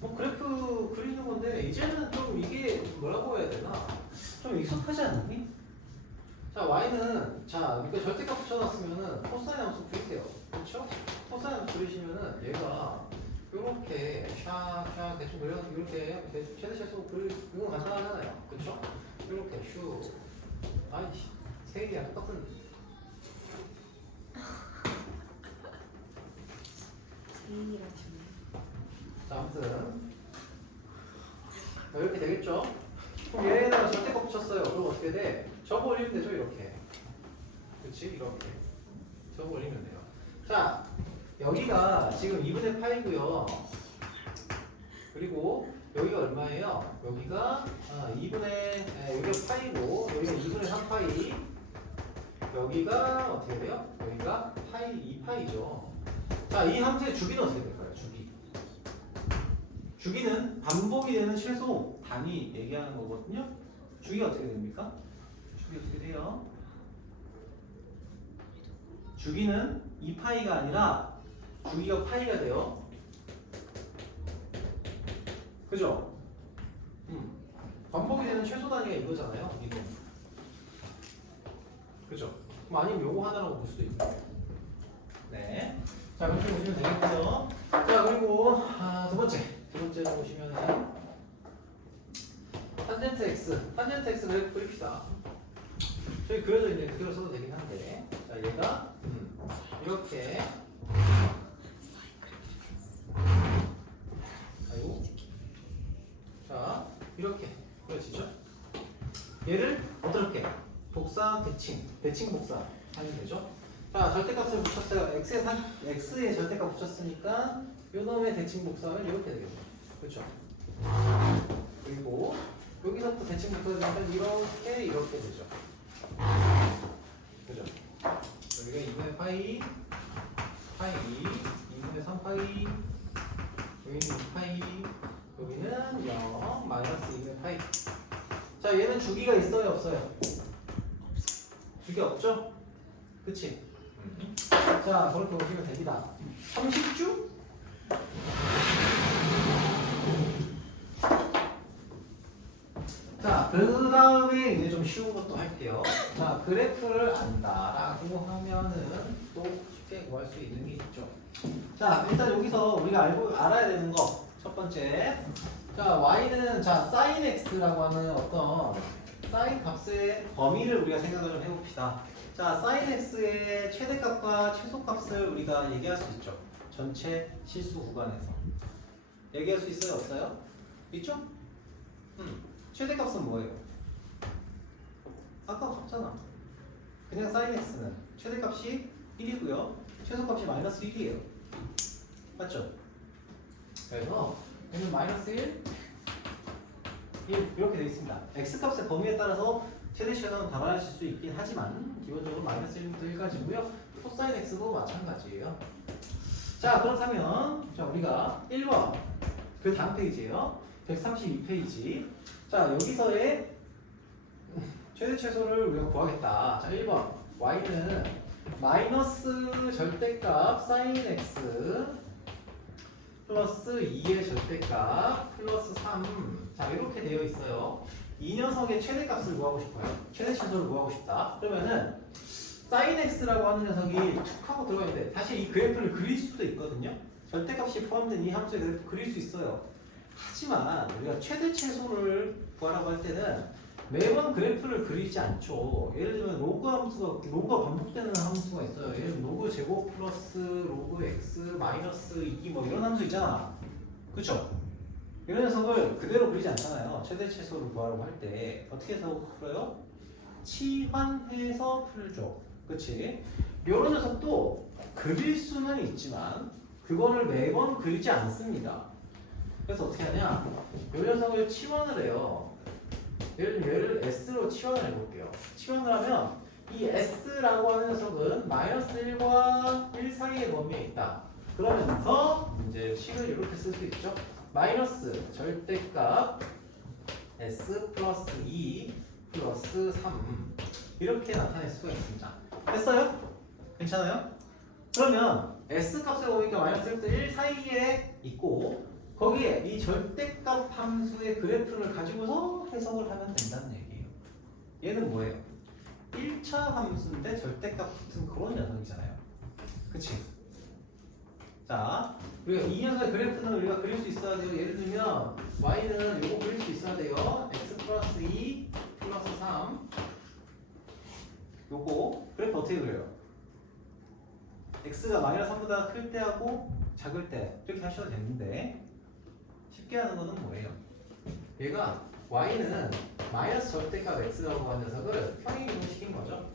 뭐 그래프 그리는 건데 이제는 좀 이게 뭐라고 해야 되나? 좀 익숙하지 않니? 자, y는 자, 그러니까 절대값 붙여놨으면은 코사인 함수 그리세요. 그렇죠? 코사인 함수 그리시면은 얘가 요렇게 샥샥 대충 그려 이렇게 대충 최대샷으로 이건 간단하잖아요. 그렇죠? 이렇게 슈. 아이씨, 세 개야 똑같은. 제인이랑 지금. 자, 아무튼 이렇게 되겠죠? 그럼 얘에다가 절대값 붙였어요. 그럼 어떻게 돼? 접어 올리면 되죠, 이렇게. 그렇지? 이렇게. 접어 올리면 돼요. 자, 여기가 지금 2분의 파이고요. 그리고 여기가 얼마예요? 여기가 2분의 여기가 파이고 여기가 2분의 3파이. 여기가 어떻게 돼요? 여기가 파이 2파이죠. 자, 이 함수의 주기는 어떻게 될까요? 주기. 주기는 반복이 되는 최소 단위 얘기하는 거거든요. 주기가 어떻게 됩니까? 주기 어떻게 돼요? 주기는 2파이가 아니라 주기가 파이가 돼요. 그죠? 반복이 되는 최소 단위가 이거잖아요. 이거. 그죠? 그럼 아니면 요거 하나라고 볼 수도 있고. 네. 자, 그렇게 보시면 되겠고요. 자, 그리고 두 번째로 보시면은 탄젠트 x, 탄젠트 x 그래프 그립시다. 저기 그려져 있는데 그대로 써도 되긴 한데, 자, 얘가 이렇게. 아이고. 자, 이렇게 그려지죠? 얘를 어떻게? 복사, 대칭 복사 하면 되죠? 자, 절대값을 붙였어요. x에 절대값 붙였으니까 요 놈의 대칭 복사하면 이렇게 되겠죠. 그렇죠? 그리고 여기서부터 대칭 복사하면 이렇게 되죠. 그죠? 여기가 2분의 파이, 2분의 3파이, 여기는 2파이, 여기는 0, 마이너스 2분의 파이. 자, 얘는 주기가 있어요, 없어요? 주기 없죠? 그치? 자, 그렇게 보시면 됩니다. 30주? 자, 그 다음에 이제 좀 쉬운 것도 할게요. 자, 그래프를 안다라고 하면은 또 쉽게 구할 수 있는 게 있죠. 자, 일단 여기서 우리가 알아야 되는 거 첫 번째. 자, y는 자 sin x라고 하는 어떤 sin 값의 범위를 우리가 생각을 좀 해봅시다. 자, sin x의 최대값과 최소값을 우리가 얘기할 수 있죠. 전체 실수 구간에서 얘기할 수 있어요, 없어요? 있죠? 최대값은 뭐예요? 아까 봤잖아. 그냥 sin x는 최대값이 1이고요. 최소값이 마이너스 1이에요. 맞죠? 그래서 얘는 마이너스 1, 1 이렇게 되어 있습니다. x값의 범위에 따라서 최대 최소는 달라질 수 있긴 하지만 기본적으로 마이너스 1부터 1까지고요. 코사인 x도 마찬가지예요. 자, 그렇다면 자, 우리가 1번 그 다음 페이지예요. 132페이지. 자, 여기서의 최대 최소를 우리가 구하겠다. 자, 1번 y는 마이너스 절대값 sin x 플러스 2의 절대값 플러스 3. 자, 이렇게 되어 있어요. 이 녀석의 최대값을 구하고 싶어요. 최대 최소를 구하고 싶다. 그러면은 sin x라고 하는 녀석이 툭 하고 들어가 있는데 다시 이 그래프를 그릴 수도 있거든요. 절대값이 포함된 이 함수의 그래프 그릴 수 있어요. 하지만 우리가 최대 최소를 구하라고 할 때는 매번 그래프를 그리지 않죠. 예를 들면 로그가 반복되는 함수가 있어요. 예를 들면 로그 제곱 플러스 로그 x 마이너스 2 뭐 이런 함수 있잖아. 그쵸? 이런 녀석을 그대로 그리지 않잖아요. 최대 최소를 구하라고 할 때 어떻게 해서 풀어요? 치환해서 풀죠. 그치? 이런 녀석도 그릴 수는 있지만 그거를 매번 그리지 않습니다. 그래서 어떻게 하냐? 이 녀석을 치환을 해요. 예를 들면 얘를 S로 치환을 해볼게요. 치환을 하면 이 S라고 하는 녀석은 마이너스 1과 1 사이의 범위에 있다. 그러면서 이제 식을 이렇게 쓸 수 있죠. 마이너스 절대값 S 플러스 2 플러스 3 이렇게 나타낼 수가 있습니다. 됐어요? 괜찮아요? 그러면 S 값의 범위가 마이너스 1부터 1 사이에 있고 거기에 이 절대값 함수의 그래프를 가지고서 해석을 하면 된다는 얘기예요. 얘는 뭐예요? 1차 함수인데 절대값 붙은 그런 녀석이잖아요. 그치? 자, 우리가 이 녀석의 그래프는 우리가 그릴 수 있어야 돼요. 예를 들면 y는 요거 그릴 수 있어야 돼요. x 플러스 2 플러스 3 요거 그래프 어떻게 그려요? x가 마이너스 3보다 클 때하고 작을 때 이렇게 하셔도 되는데 쉽게 하는 거는 뭐예요? 얘가 y는 마이너스 절대값 x라고 하는 녀석을 평행이동시킨 거죠.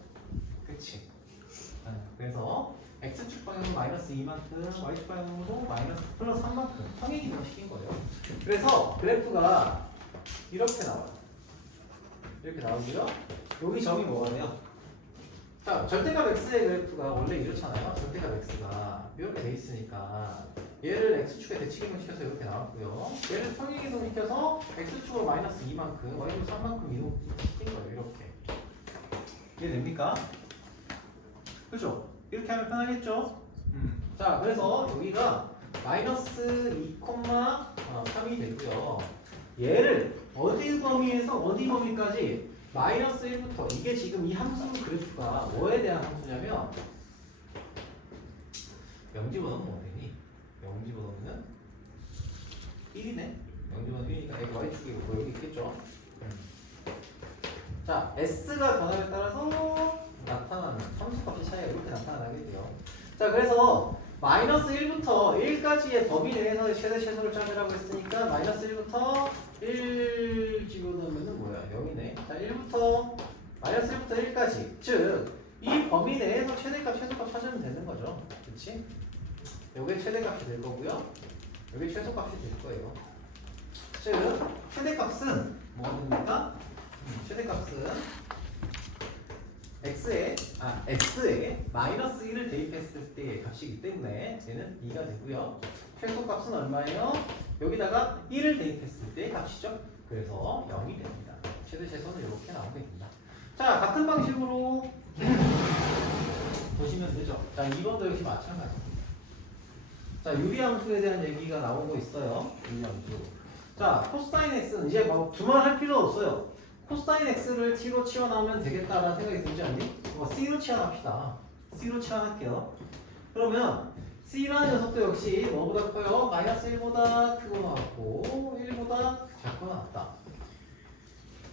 그치? 그래서 x축 방향으로 마이너스 2만큼 y축 방향으로 마이너스 플러스 3만큼 평행이동시킨 거예요. 그래서 그래프가 이렇게 나와요. 이렇게 나오고요. 여기 점이 뭐가 돼요? 자, 절대값 x의 그래프가 원래 이렇잖아요. 절대값 x가 이렇게 돼 있으니까 얘를 x축에 대칭이동 시켜서 이렇게 나왔고요. 얘를 평행이동 시켜서 x축으로 마이너스 2만큼 y축 3만큼 이동시킨 거예요. 이렇게 이해됩니까? 그죠? 이렇게 하면 편하겠죠? 자, 그래서 여기가 마이너스 2,3이 되고요. 얘를 어디 범위에서 어디 범위까지 마이너스 1부터 이게 지금 이 함수 그래프가 뭐에 대한 함수냐면 0 집어넣으면 뭐 되니? 0 집어넣으면 1이네? 0 집어넣으면 1이니까 여기 y축이고 뭐 여기 있겠죠? 자, s가 변화에 따라서 나타나는 함수값의 차이가 이렇게 나타나게 돼요. 자, 그래서 마이너스 1부터 1까지의 범위 내에서의 최대 최소를 찾으라고 했으니까 마이너스 1부터 1 집어넣으면 뭐야? 0이네. 자, 1부터 마이너스 1부터 1까지 즉 이 범위 내에서 최대값 최소값 찾으면 되는 거죠. 그치? 요게 최대값이 될 거고요. 요게 최소값이 될 거예요. 즉 최대값은 뭐가 됩니까? 최대값은 x에 마이너스 1을 대입했을 때의 값이기 때문에 얘는 2가 되고요. 최소값은 얼마예요? 여기다가 1을 대입했을 때의 값이죠. 그래서 0이 됩니다. 최대 최소는 이렇게 나오게 됩니다. 자, 같은 방식으로 보시면 되죠. 자, 2번도 역시 마찬가지입니다. 자, 유리함수에 대한 얘기가 나오고 있어요. 유리함수. 자, 코사인 x는 이제 뭐 두말할 필요 없어요. 코사인 x를 t로 치환하면 되겠다라는 생각이 들지 않니? c로 치환합시다. c로 치환할게요. 그러면 c라는 녀석도 역시 뭐보다 커요? 마이너스 1보다 크고 나왔고 1보다 작고 나왔다.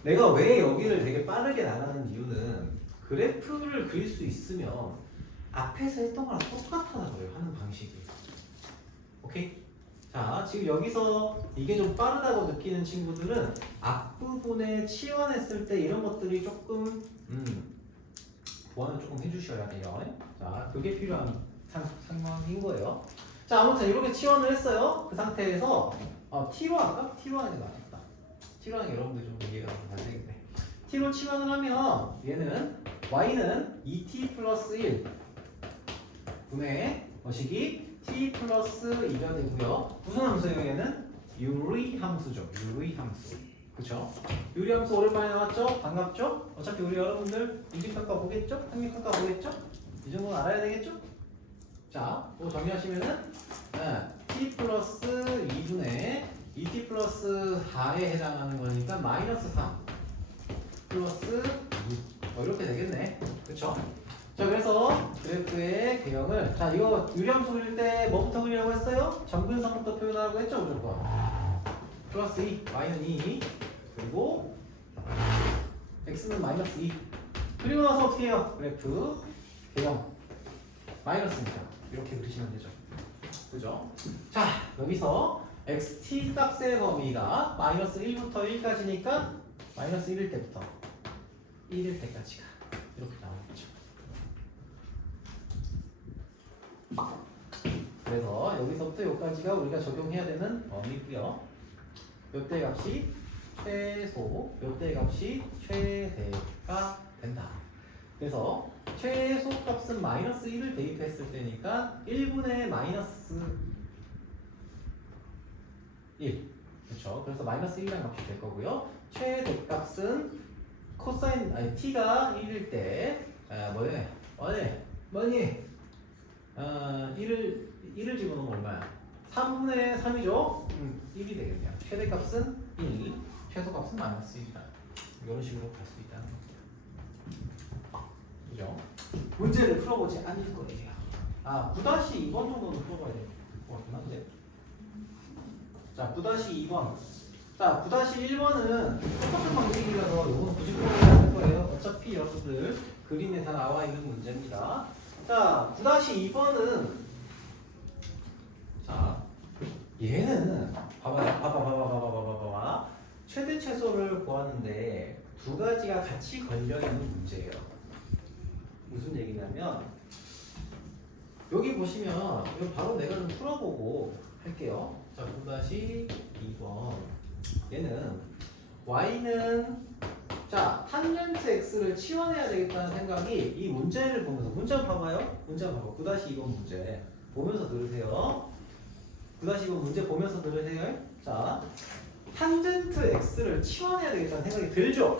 내가 왜 여기를 되게 빠르게 나가는 이유는 그래프를 그릴 수 있으면 앞에서 했던 거랑 똑같다는 거예요. 하는 방식이. 오케이? 자, 지금 여기서 이게 좀 빠르다고 느끼는 친구들은 앞부분에 치환했을 때 이런 것들이 조금 보완을 조금 해주셔야 돼요. 자, 그게 필요한 상황인 거예요. 자, 아무튼 이렇게 치환을 했어요. 그 상태에서 t로 할까? t로 하는 게 낫겠다. t로 하는 게 여러분들 좀 이해가 잘 되겠네. t로 치환을 하면 얘는 y는 2t 플러스 1 분의 거시기 t 플러스 2가 되고요. 무슨 함수예요? 얘는 유리함수죠. 유리함수. 그쵸? 유리함수 오랜만에 나왔죠? 반갑죠? 어차피 우리 여러분들 인지평가 보겠죠? 학력평가 보겠죠? 이 정도는 알아야 되겠죠? 자, 뭐 정리하시면은 t 플러스 2분의 2t 플러스 4에 해당하는 거니까 마이너스 3 플러스 2 이렇게 되겠네. 그쵸? 자, 그래서 그래프의 개형을 자, 이거 유리함수 그릴 때 뭐부터 그리라고 했어요? 점근성부터 표현하라고 했죠? 무조건 플러스 2, y는 2 그리고 x는 마이너스 2 그리고 나서 어떻게 해요? 그래프 개형 마이너스입니다. 이렇게 그리시면 되죠. 그죠? 자, 여기서 xt 값의 범위가 마이너스 1부터 1까지니까 마이너스 1일 때부터 1일 때까지가 이렇게 나오겠죠. 그래서 여기서부터 여기까지가 우리가 적용해야 되는 범위고요. 요때 값이 최소, 요때 값이 최대가 된다. 그래서 최소 값은 마이너스 1을 대입했을 때니까 1분의 마이너스 1. 그렇죠. 그래서 마이너스 1이라는 값이 될 거고요. 최대 값은 코사인, 아니 t가 1일 때 뭐니? 1을 집어넣으면 얼마야? 3분의 3이죠? 1이 되겠네요. 최대값은 1, 최소값은 마이너스 1이다. 이런 식으로 갈 수 있다는 거죠. 그죠? 문제를 풀어보지 않을 거예요. 9-2번 정도는 풀어봐야 될 것 같긴 한데. 자, 9-2번. 자, 9-1번은 똑같은 방식이라서 이건 굳이 풀어야 할 거예요. 어차피 여러분들 그림에 다 나와 있는 문제입니다. 자, 9-2번은 자, 얘는 봐봐. 최대 최소를 구하는데 두 가지가 같이 걸려 있는 문제예요. 무슨 얘기냐면 여기 보시면 이거 바로 내가 좀 풀어보고 할게요. 자, 9-2번 얘는 y는 자, 탄젠트 x를 치환해야 되겠다는 생각이 이 문제를 보면서 문제 한번 봐봐요. 문제 한번 봐봐. 9-2번 문제 보면서 들으세요. 9-2번 문제 보면서 들으세요. 자, 탄젠트 x를 치환해야 되겠다는 생각이 들죠?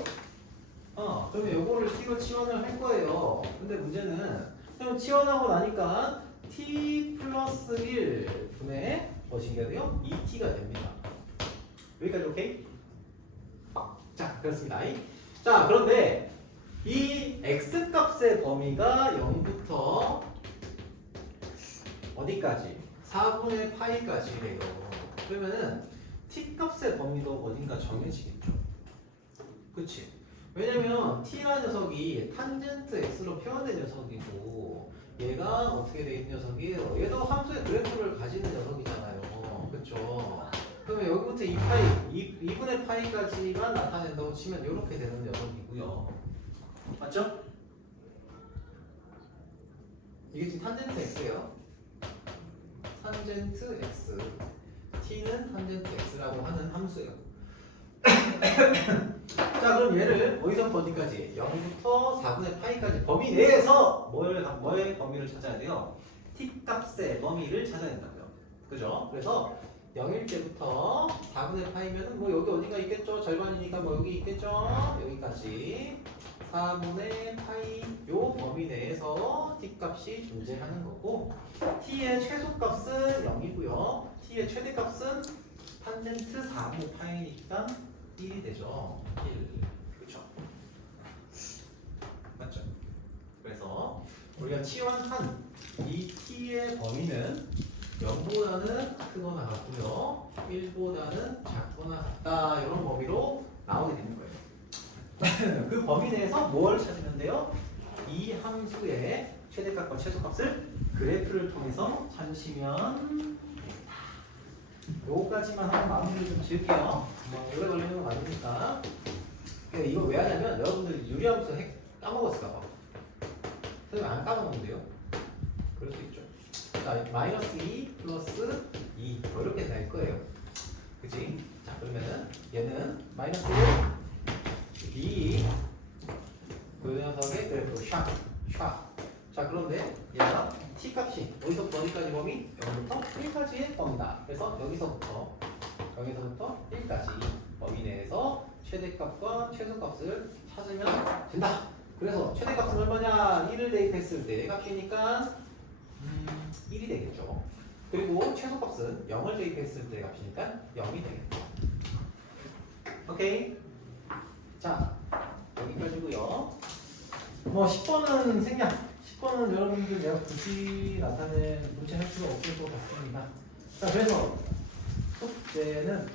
그러면 요거를 t로 치환을 할 거예요. 근데 문제는 그럼 치환하고 나니까 t 플러스 1 분의 무엇이게 돼요? 2t가 됩니다. 여기까지 오케이? 자, 그렇습니다. 자, 그런데 이 x 값의 범위가 0부터 어디까지? 4분의 파이까지래요. 그러면은 t 값의 범위도 어딘가 정해지겠죠. 그치? 왜냐면 t라는 녀석이 탄젠트 x로 표현된 녀석이고 얘가 어떻게 돼 있는 녀석이에요? 얘도 함수의 그래프를 가지는 녀석이잖아요. 그쵸? 그러면 여기부터 2분의 파이까지만 나타낸다고 치면 이렇게 되는 녀석이고요. 맞죠? 이게 지금 탄젠트 x예요. 탄젠트 x. t는 탄젠트 x라고 하는 함수예요. 자, 그럼 그럼 얘를 어디서부터 어디까지? 0부터 4분의 파이까지 범위 내에서 뭐의 범위를 찾아야 돼요? t 값의 범위를 찾아야 된다고요. 그죠? 그래서 0일 때부터 4분의 파이면은 뭐 여기 어디가 있겠죠? 절반이니까 뭐 여기 있겠죠? 여기까지 4분의 파이 요 범위 내에서 t 값이 존재하는 거고 t의 최소값은 0이고요. t의 최대값은 탄젠트 4분의 파이니까 1이 되죠. 1. 그렇죠. 맞죠? 그래서 우리가 치환한 이 t의 범위는 0보다는 크거나 같고요. 1보다는 작거나 같다. 이런 범위로 나오게 되는 거예요. 그 범위 내에서 뭘 찾으면 돼요? 이 함수의 최대값과 최소값을 그래프를 통해서 찾으시면 요거까지만 하고 마무리를 좀 지을게요. 뭐 오래 걸리는 건 아니니까. 이거 왜 하냐면 여러분들이 유리함수 까먹었을까 봐. 선생님 안 까먹는데요? 그럴 수 있죠. 자, 마이너스 2 플러스 2 뭐 이렇게 될 거예요. 그치? 자, 그러면은 얘는 마이너스 1 2 그 녀석의 그래프 샥. 자, 그런데 얘가 t 값이 어디서부터 어디까지 범위? 0부터 1까지의 범위다. 그래서 여기서부터 1까지 범위 내에서 최대값과 최소값을 찾으면 된다. 그래서 최대값은 얼마냐? 1을 대입했을 때 값이니까 1이 되겠죠. 그리고 최소값은 0을 대입했을 때 값이니까 0이 되겠죠. 오케이? 자, 여기까지고요. 뭐 10번은 생략. 10번은 여러분들 내가 굳이 나타낸 문제 할 필요 없을 것 같습니다. 자, 그래서 숙제는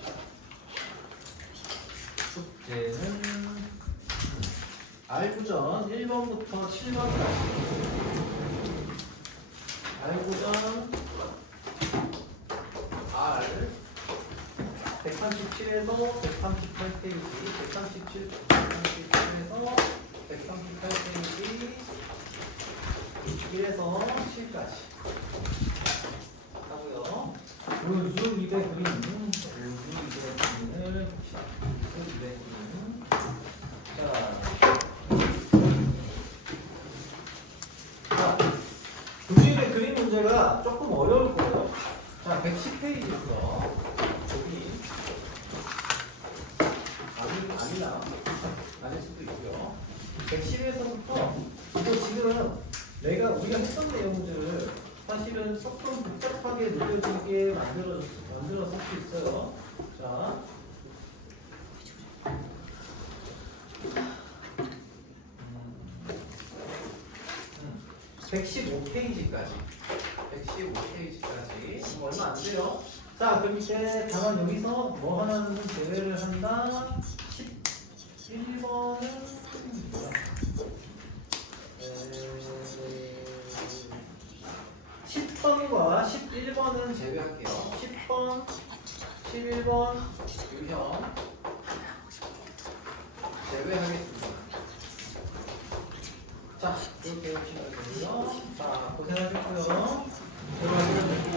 알구전 1번부터 7번까지 알구전 R 137에서 138페이지 137에서 138페이지 1에서 7까지 하고요. 우수 200 그림 을 봅시다. 우수 200 그림. 자, 우수 200 그림 문제가 조금 어려울 거예요. 자, 110페이지에서 여기 아니나 아닐 수도 있고요. 110에서부터 이거 지금 우리가 했던 내용들을 사실은 조금 복잡하게 느껴지게 만들었을 수 있어요. 자, 115페이지까지 얼마 안 돼요. 자, 그럼 이제 다만 여기서 뭐 하나는 제외를 한다. 11번은 뭐야? 10번과 11번은 제외할게요. 10번, 11번 유형 제외하겠습니다. 자, 이렇게 보시면 되고요. 자, 고생하셨고요. 고생하셨고.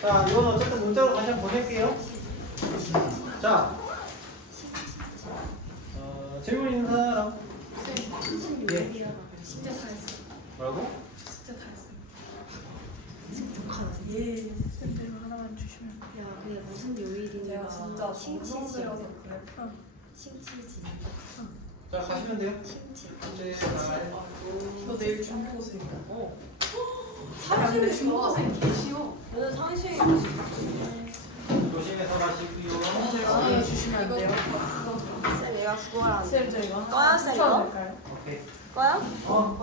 자, 이건 어쨌든 문자로 다시 한번 보낼게요. 자, 질문 있는 사람? 예. 진짜 잘했어. 뭐라고? 진짜 잘했어. 예, 쌤대로 하나만 주시면. 야, 근데 무슨 요일이냐? 내가 진짜 싱치지. 정성들여서 그래. 싱치지. 자, 가시면 돼요. 싱치. 이제 너 내일 중고생. 사무실에 중고생 계시오. 저는 상식이 조심해서 가시고요. 아, 주시면 안 돼요? 쌤 얘가 그거랑 쌤, 저 이거 꺼야 쌤 이거? 오케이. 꺼요? 꺼